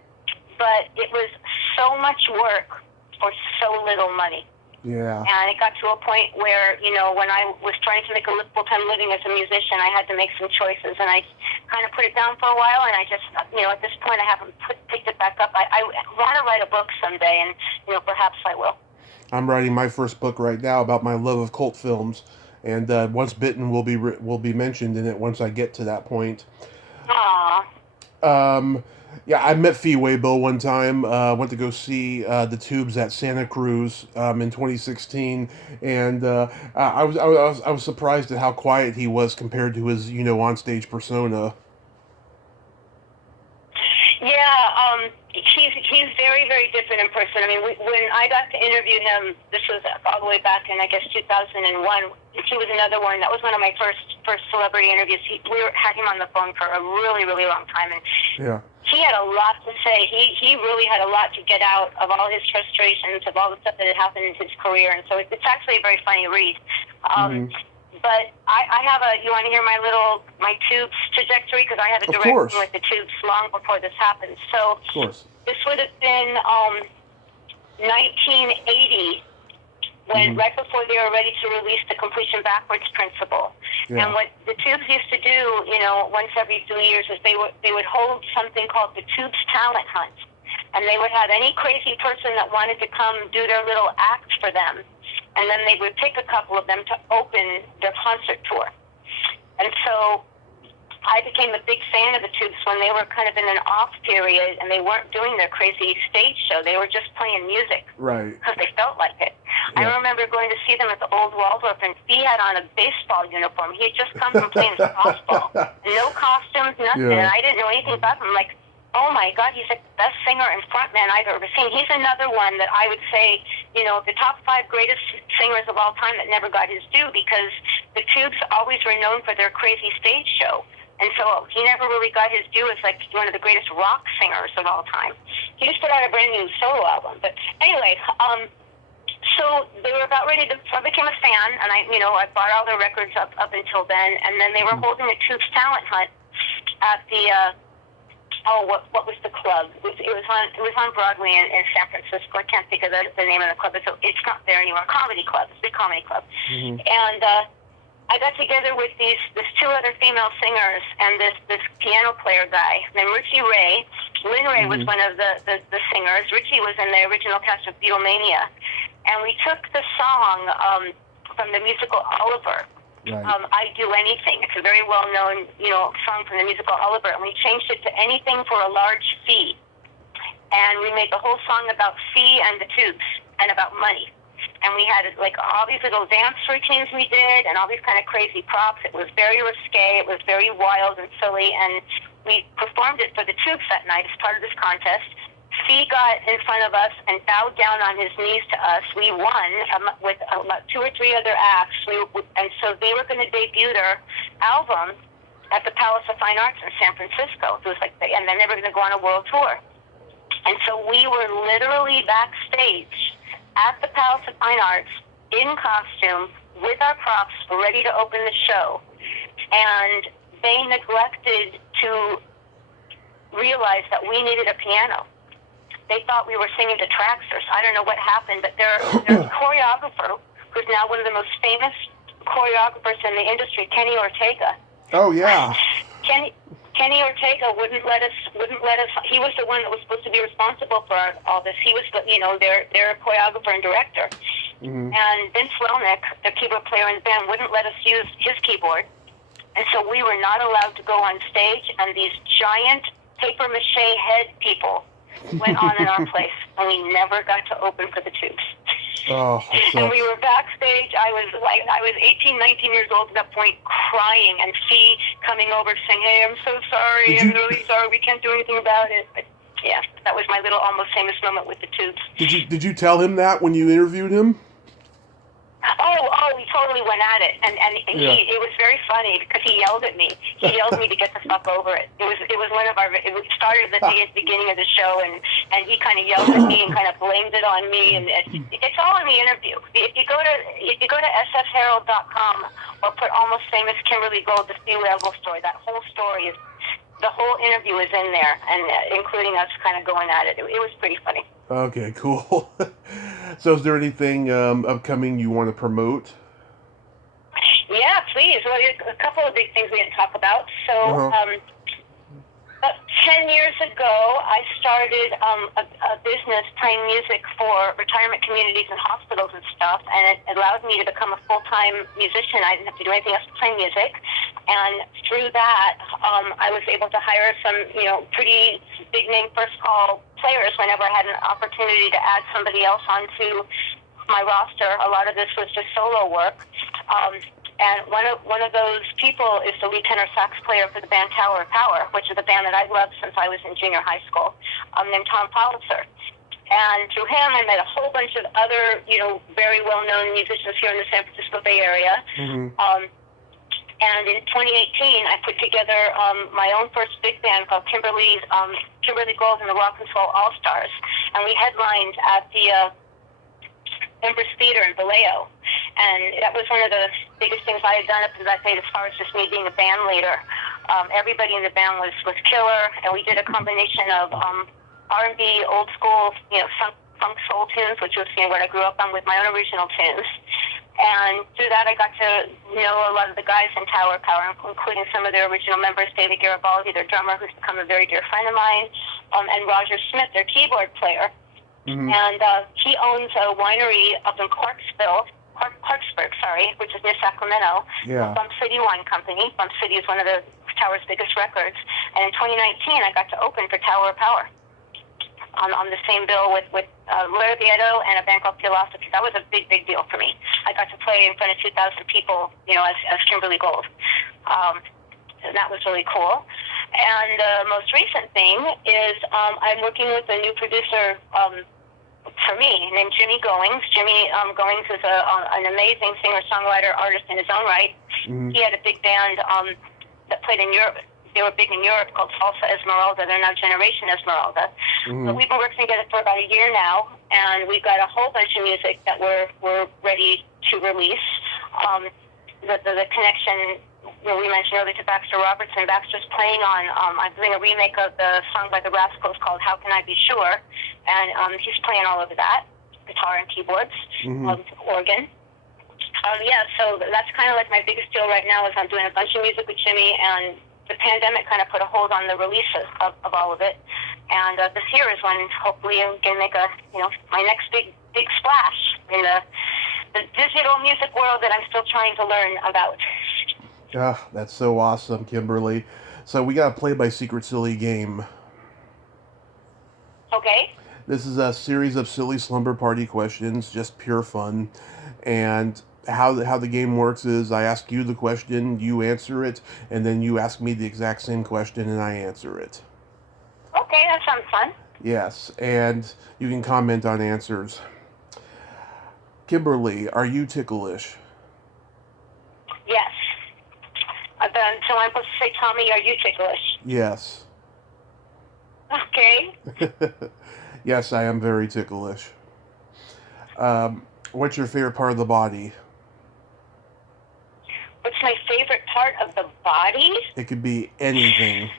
but it was so much work for so little money. Yeah. And it got to a point where, when I was trying to make a full-time living as a musician, I had to make some choices, and I kind of put it down for a while, and I just, at this point, I haven't picked it back up. I want to write a book someday, and, perhaps I will. I'm writing my first book right now about my love of cult films, and Once Bitten will be mentioned in it once I get to that point. Aww. Yeah, I met Fee Waybill one time. Went to go see the Tubes at Santa Cruz in 2016, and I was surprised at how quiet he was compared to his onstage persona. Yeah, he's very, very different in person. I mean, when I got to interview him, this was all the way back in, I guess, 2001. He was another one. That was one of my first celebrity interviews. Had him on the phone for a really, really long time, and yeah. He had a lot to say. He really had a lot to get out of all his frustrations, of all the stuff that had happened in his career, and so it's actually a very funny read. But I have you want to hear my Tubes trajectory? Because I had a direct thing with the Tubes long before this happened. So of course. This would have been 1980, when right before they were ready to release the completion backwards principle. Yeah. And what the Tubes used to do, once every 2 years, is they would hold something called the Tubes Talent Hunt, and they would have any crazy person that wanted to come do their little act for them, and then they would pick a couple of them to open their concert tour. And so I became a big fan of the Tubes when they were kind of in an off period, and they weren't doing their crazy stage show. They were just playing music. Right. Because they felt like it. Yeah. I remember going to see them at the Old Waldorf, and he had on a baseball uniform. He had just come from playing softball. No costumes, nothing. Yeah. And I didn't know anything about him. I'm like, oh my God, he's like the best singer and frontman I've ever seen. He's another one that I would say, the top 5 greatest singers of all time that never got his due, because the Tubes always were known for their crazy stage show. And so he never really got his due as like one of the greatest rock singers of all time. He just put out a brand new solo album. But anyway, so they were about ready to, so I became a fan, and I bought all their records up until then, and then they were holding a Tubes Talent Hunt at the, what was the club? It was on Broadway in San Francisco. I can't think of the name of the club. It's not there anymore. Comedy Club. It's the Comedy Club. And I got together with these 2 other female singers and this piano player guy named Richie Ray. Lynn Ray was one of the singers. Richie was in the original cast of Beatlemania. And we took the song from the musical Oliver. Right. I Do Anything. It's a very well-known, song from the musical Oliver, and we changed it to Anything for a Large Fee. And we made the whole song about Fee and the Tubes and about money. And we had all these little dance routines we did, and all these kind of crazy props. It was very risque. It was very wild and silly, and we performed it for the Tubes that night as part of this contest. Fee got in front of us and bowed down on his knees to us. We won with about 2 or 3 other acts, and so they were going to debut their album at the Palace of Fine Arts in San Francisco. It was and then they were going to go on a world tour. And so we were literally backstage at the Palace of Fine Arts in costume with our props ready to open the show. And they neglected to realize that we needed a piano. They thought we were singing to Traxxers. I don't know what happened, but their choreographer, who's now one of the most famous choreographers in the industry, Kenny Ortega. Oh yeah. Kenny Ortega wouldn't let us. He was the one that was supposed to be responsible for all this. He was, their choreographer and director. And Vince Welnick, the keyboard player in the band, wouldn't let us use his keyboard, and so we were not allowed to go on stage. And these giant paper mache head people went on in our place, and we never got to open for the Tubes. Oh, and we were backstage. I was 18, 19 years old at that point, crying, and Fee coming over saying, "Hey, I'm so sorry. I'm really sorry. We can't do anything about it." But yeah, that was my little almost famous moment with the Tubes. Did you tell him that when you interviewed him? We totally went at it, and Yeah. it was very funny because he yelled at me. He yelled at me to get the fuck over it. It was one of our. It started at the beginning of the show, and he kind of yelled at me and kind of blamed it on me, and it's all in the interview. If you go to sfherald.com or put Almost Famous Kimberlye Gold, the Sea Level story, that whole story is. The whole interview is in there, and including us kind of going at it. It was pretty funny. Okay, cool. So is there anything upcoming you want to promote? Yeah, please. Well, a couple of big things we didn't talk about. So, about 10 years ago, I started a business playing music for retirement communities and hospitals and stuff, and it allowed me to become a full-time musician. I didn't have to do anything else but play music. And through that, I was able to hire some, pretty big-name first-call players whenever I had an opportunity to add somebody else onto my roster. A lot of this was just solo work. And one of those people is the lead tenor sax player for the band Tower of Power, which is a band that I've loved since I was in junior high school, named Tom Politzer. And through him, I met a whole bunch of other, very well-known musicians here in the San Francisco Bay Area. Mm-hmm. And in 2018, I put together my own first big band called Kimberlye Gold and the Rock and Soul All-Stars. And we headlined at the Empress Theater in Vallejo. And that was one of the biggest things I had done up to that date as far as just me being a band leader. Everybody in the band was killer, and we did a combination of R&B, old school, funk soul tunes, which was what I grew up on with my own original tunes. And through that, I got to know a lot of the guys in Tower of Power, including some of their original members, David Garibaldi, their drummer, who's become a very dear friend of mine, and Roger Smith, their keyboard player. Mm-hmm. And he owns a winery up in Clarksburg, which is near Sacramento. Yeah. Bump City Wine Company. Bump City is one of the Tower's biggest records. And in 2019, I got to open for Tower of Power on the same bill with Larry Vieto and a band called Philosophy. That was a big, big deal for me. I got to play in front of 2,000 people, as Kimberlye Gold. And that was really cool. And the most recent thing is I'm working with a new producer for me named Jimmy Goings. Jimmy Goings is an amazing singer-songwriter, artist in his own right. Mm-hmm. He had a big band that played in Europe. They were big in Europe called Salsa Esmeralda. They're now Generation Esmeralda. Mm-hmm. But we've been working together for about a year now, and we've got a whole bunch of music that we're ready to release. The connection we mentioned earlier to Baxter Robertson. Baxter's playing on, I'm doing a remake of the song by the Rascals called How Can I Be Sure, and he's playing all over that, guitar and keyboards, organ. So that's kind of like my biggest deal right now is I'm doing a bunch of music with Jimmy, and the pandemic kind of put a hold on the releases of all of it. And this year is when hopefully I'm going to make my next big splash in the digital music world that I'm still trying to learn about. That's so awesome, Kimberlye. So we got a play by secret silly game. Okay. This is a series of silly slumber party questions, just pure fun. And how the game works is I ask you the question, you answer it, and then you ask me the exact same question and I answer it. Okay, that sounds fun. Yes, and you can comment on answers. Kimberlye, are you ticklish? Yes. So I'm supposed to say, Tommy, are you ticklish? Yes. Okay. Yes, I am very ticklish. What's your favorite part of the body? What's my favorite part of the body? It could be anything.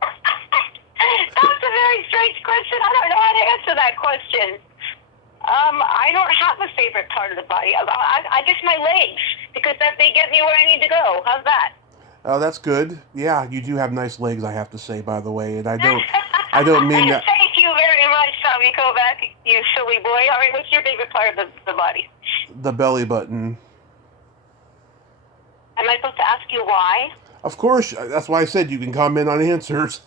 That's a very strange question. I don't know how to answer that question. I don't have a favorite part of the body. I guess my legs, because they get me where I need to go. How's that? Oh, that's good. Yeah, you do have nice legs, I have to say, by the way, and I don't mean that. Thank you very much, Tommy Kovac, you silly boy. All right, what's your favorite part of the body? The belly button. Am I supposed to ask you why? Of course. That's why I said you can comment on answers.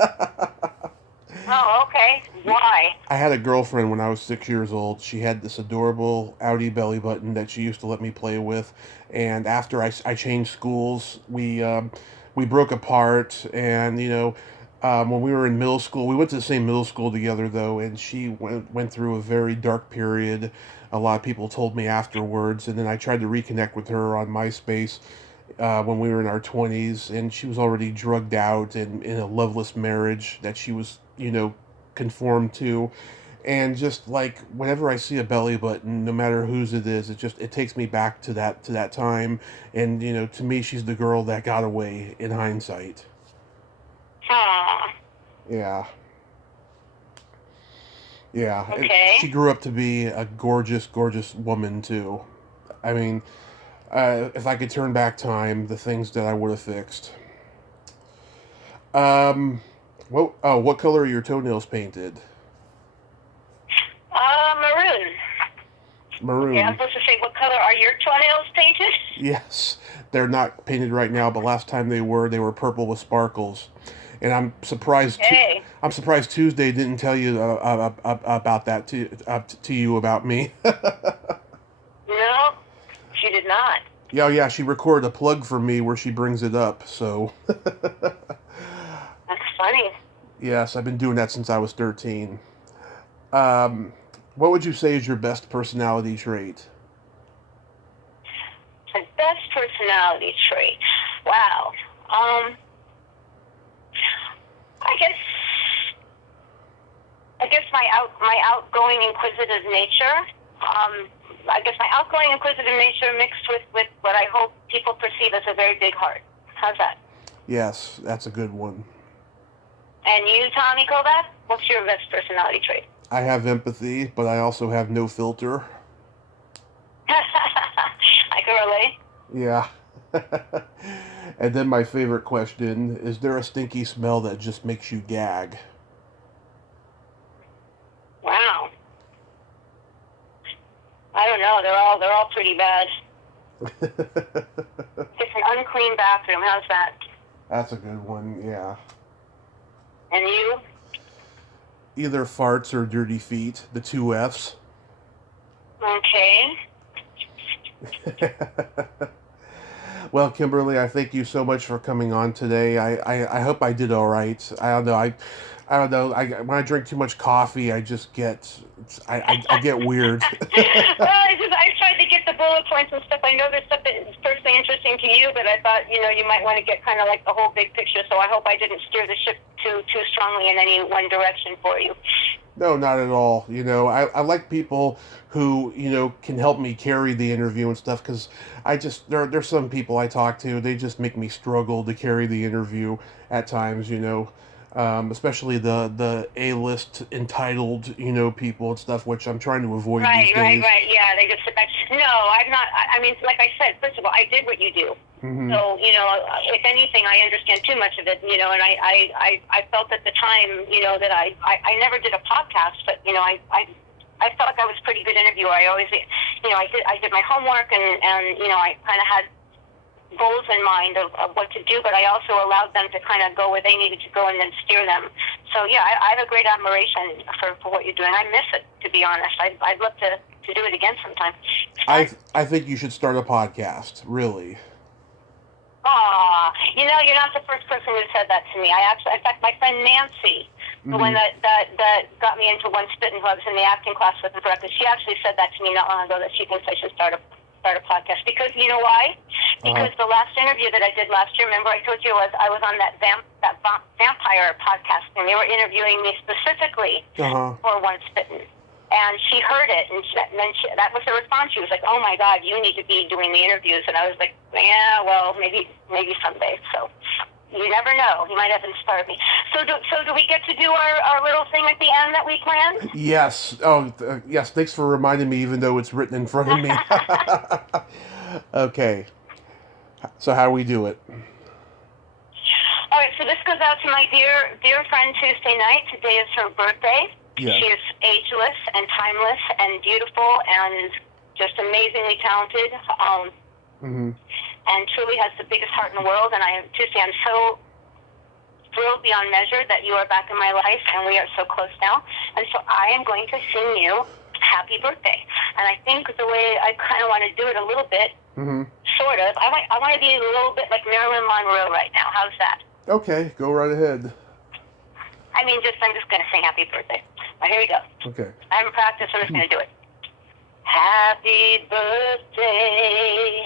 Oh, okay. Why? I had a girlfriend when I was 6 years old. She had this adorable Audi belly button that she used to let me play with. And after I changed schools, we broke apart. And, When we were in middle school. We went to the same middle school together, though, and she went through a very dark period. A lot of people told me afterwards, and then I tried to reconnect with her on MySpace when we were in our 20s, and she was already drugged out and in a loveless marriage that she was, conformed to. And just like whenever I see a belly button, no matter whose it is, it takes me back to that time. And to me, she's the girl that got away in hindsight. Aw. Yeah. Yeah, Okay. she grew up to be a gorgeous, gorgeous woman too. I mean, if I could turn back time, the things that I would have fixed. Um, what color are your toenails painted? Maroon. Okay, I'm Maroon. supposed to say, what color are your toenails painted? Yes, they're not painted right now, but last time they were. They were purple with sparkles. And I'm surprised. Hey. I'm surprised Tuesday didn't tell you about that to you about me. No, she did not. Yeah, oh, yeah, she recorded a plug for me where she brings it up. So, That's funny. yes, I've been doing that since I was 13. Um, what would you say is your best personality trait? My best personality trait. Wow. I guess my outgoing inquisitive nature. I guess my outgoing inquisitive nature mixed with what I hope people perceive as a very big heart. How's that? Yes, that's a good one. And you, Tommy Kovac, what's your best personality trait? I have empathy, but I also have no filter. I can relate. Yeah. And then my favorite question, is there a stinky smell that just makes you gag? Wow. I don't know. They're all pretty bad. It's an unclean bathroom. How's that? That's a good one, yeah. And you? Either farts or dirty feet, the two F's. Okay. Well, Kimberly, I thank you so much for coming on today. I hope I did all right. I don't know. I don't know. When I drink too much coffee, I just get I get weird. Well, I tried to get the bullet points and stuff. I know there's stuff that is personally interesting to you, but I thought you might want to get kind of like the whole big picture. So I hope I didn't steer the ship too strongly in any one direction for you. No, not at all. I like people who, can help me carry the interview and stuff, because there's some people I talk to, they just make me struggle to carry the interview at times, especially the A-list entitled, people and stuff, which I'm trying to avoid these days. Right. Yeah, they just sit back. No, I'm not. I mean, like I said, first of all, I did what you do. Mm-hmm. So, if anything, I understand too much of it, and I felt at the time, that I never did a podcast, but, I felt like I was a pretty good interviewer. I always, I did my homework and I kind of had goals in mind of what to do, but I also allowed them to kind of go where they needed to go and then steer them. So, yeah, I have a great admiration for what you're doing. I miss it, to be honest. I'd love to do it again sometime. I think you should start a podcast, really. Aw, you're not the first person who said that to me. In fact, my friend Nancy, the one that got me into One Spittin', who I was in the acting class with in Kovac, she actually said that to me not long ago, that she thinks I should start a podcast. Because you know why? Because the last interview that I did last year, remember I told you I was on that vampire podcast, and they were interviewing me specifically for One Spittin'. And she heard it, and then that was the response. She was like, "Oh my God, you need to be doing the interviews." And I was like, "Yeah, well, maybe someday." So you never know. You might have inspired me. So do we get to do our little thing at the end that we planned? Yes. Oh, yes. Thanks for reminding me, even though it's written in front of me. Okay. So how do we do it? All right. So this goes out to my dear friend Tuesday night. Today is her birthday. Yeah. She is ageless and timeless and beautiful and just amazingly talented. And truly has the biggest heart in the world. And Tuesday, I'm so thrilled beyond measure that you are back in my life, and we are so close now. And so I am going to sing you happy birthday. And I think the way I kind of want to do it a little bit, sort of, I want to be a little bit like Marilyn Monroe right now. How's that? Okay, go right ahead. I'm just going to sing happy birthday. All right, here we go. Okay. I haven't practiced, so I'm just going to do it. Happy birthday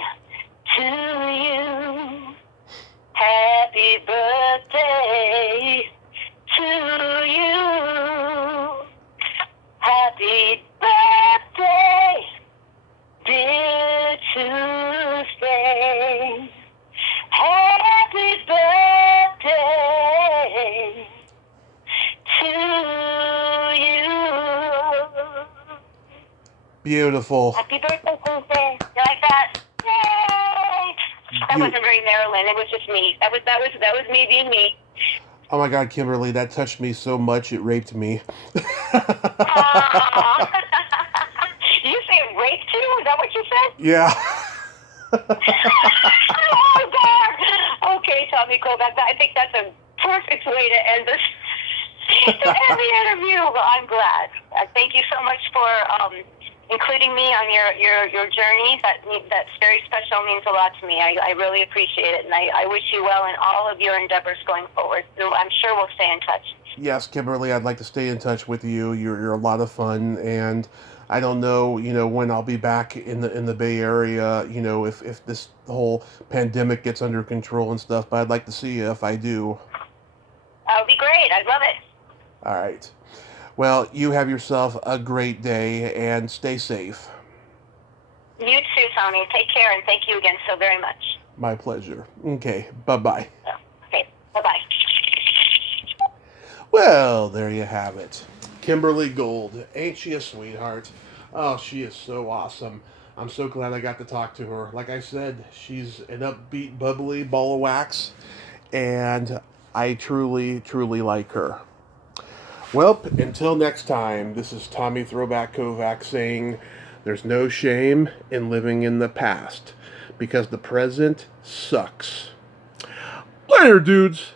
to you. Happy birthday to you. Happy birthday, dear Tuesday. Happy birthday to you. Beautiful. Happy birthday, Tuesday. You like that? Yay! That wasn't very Marilyn. It was just me. That was me being me. Oh my God, Kimberly, that touched me so much it raped me. Aww. Did you say rape too? Is that what you said? Yeah. Oh God. Okay, Tommy Kovac. I think that's a perfect way to end this. To end the interview. Well, I'm glad. Thank you so much for including me on your journey. That's very special, means a lot to me. I really appreciate it, and I wish you well in all of your endeavors going forward. I'm sure we'll stay in touch. Yes, Kimberly, I'd like to stay in touch with you. You're a lot of fun, and I don't know, when I'll be back in the Bay Area, if this whole pandemic gets under control and stuff, but I'd like to see you if I do. That would be great. I'd love it. All right. Well, you have yourself a great day and stay safe. You too, Tommy. Take care, and thank you again so very much. My pleasure. Okay, bye-bye. Okay, bye-bye. Well, there you have it. Kimberlye Gold. Ain't she a sweetheart? Oh, she is so awesome. I'm so glad I got to talk to her. Like I said, she's an upbeat, bubbly ball of wax, and I truly, truly like her. Well, until next time, this is Tommy Throwback Kovac saying there's no shame in living in the past because the present sucks. Later, dudes.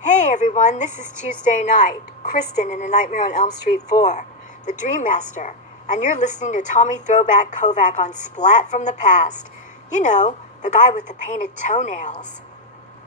Hey everyone, this is Tuesday night, Kristen in A Nightmare on Elm Street 4, the Dream Master, and you're listening to Tommy Throwback Kovac on Splat from the Past. You know, the guy with the painted toenails.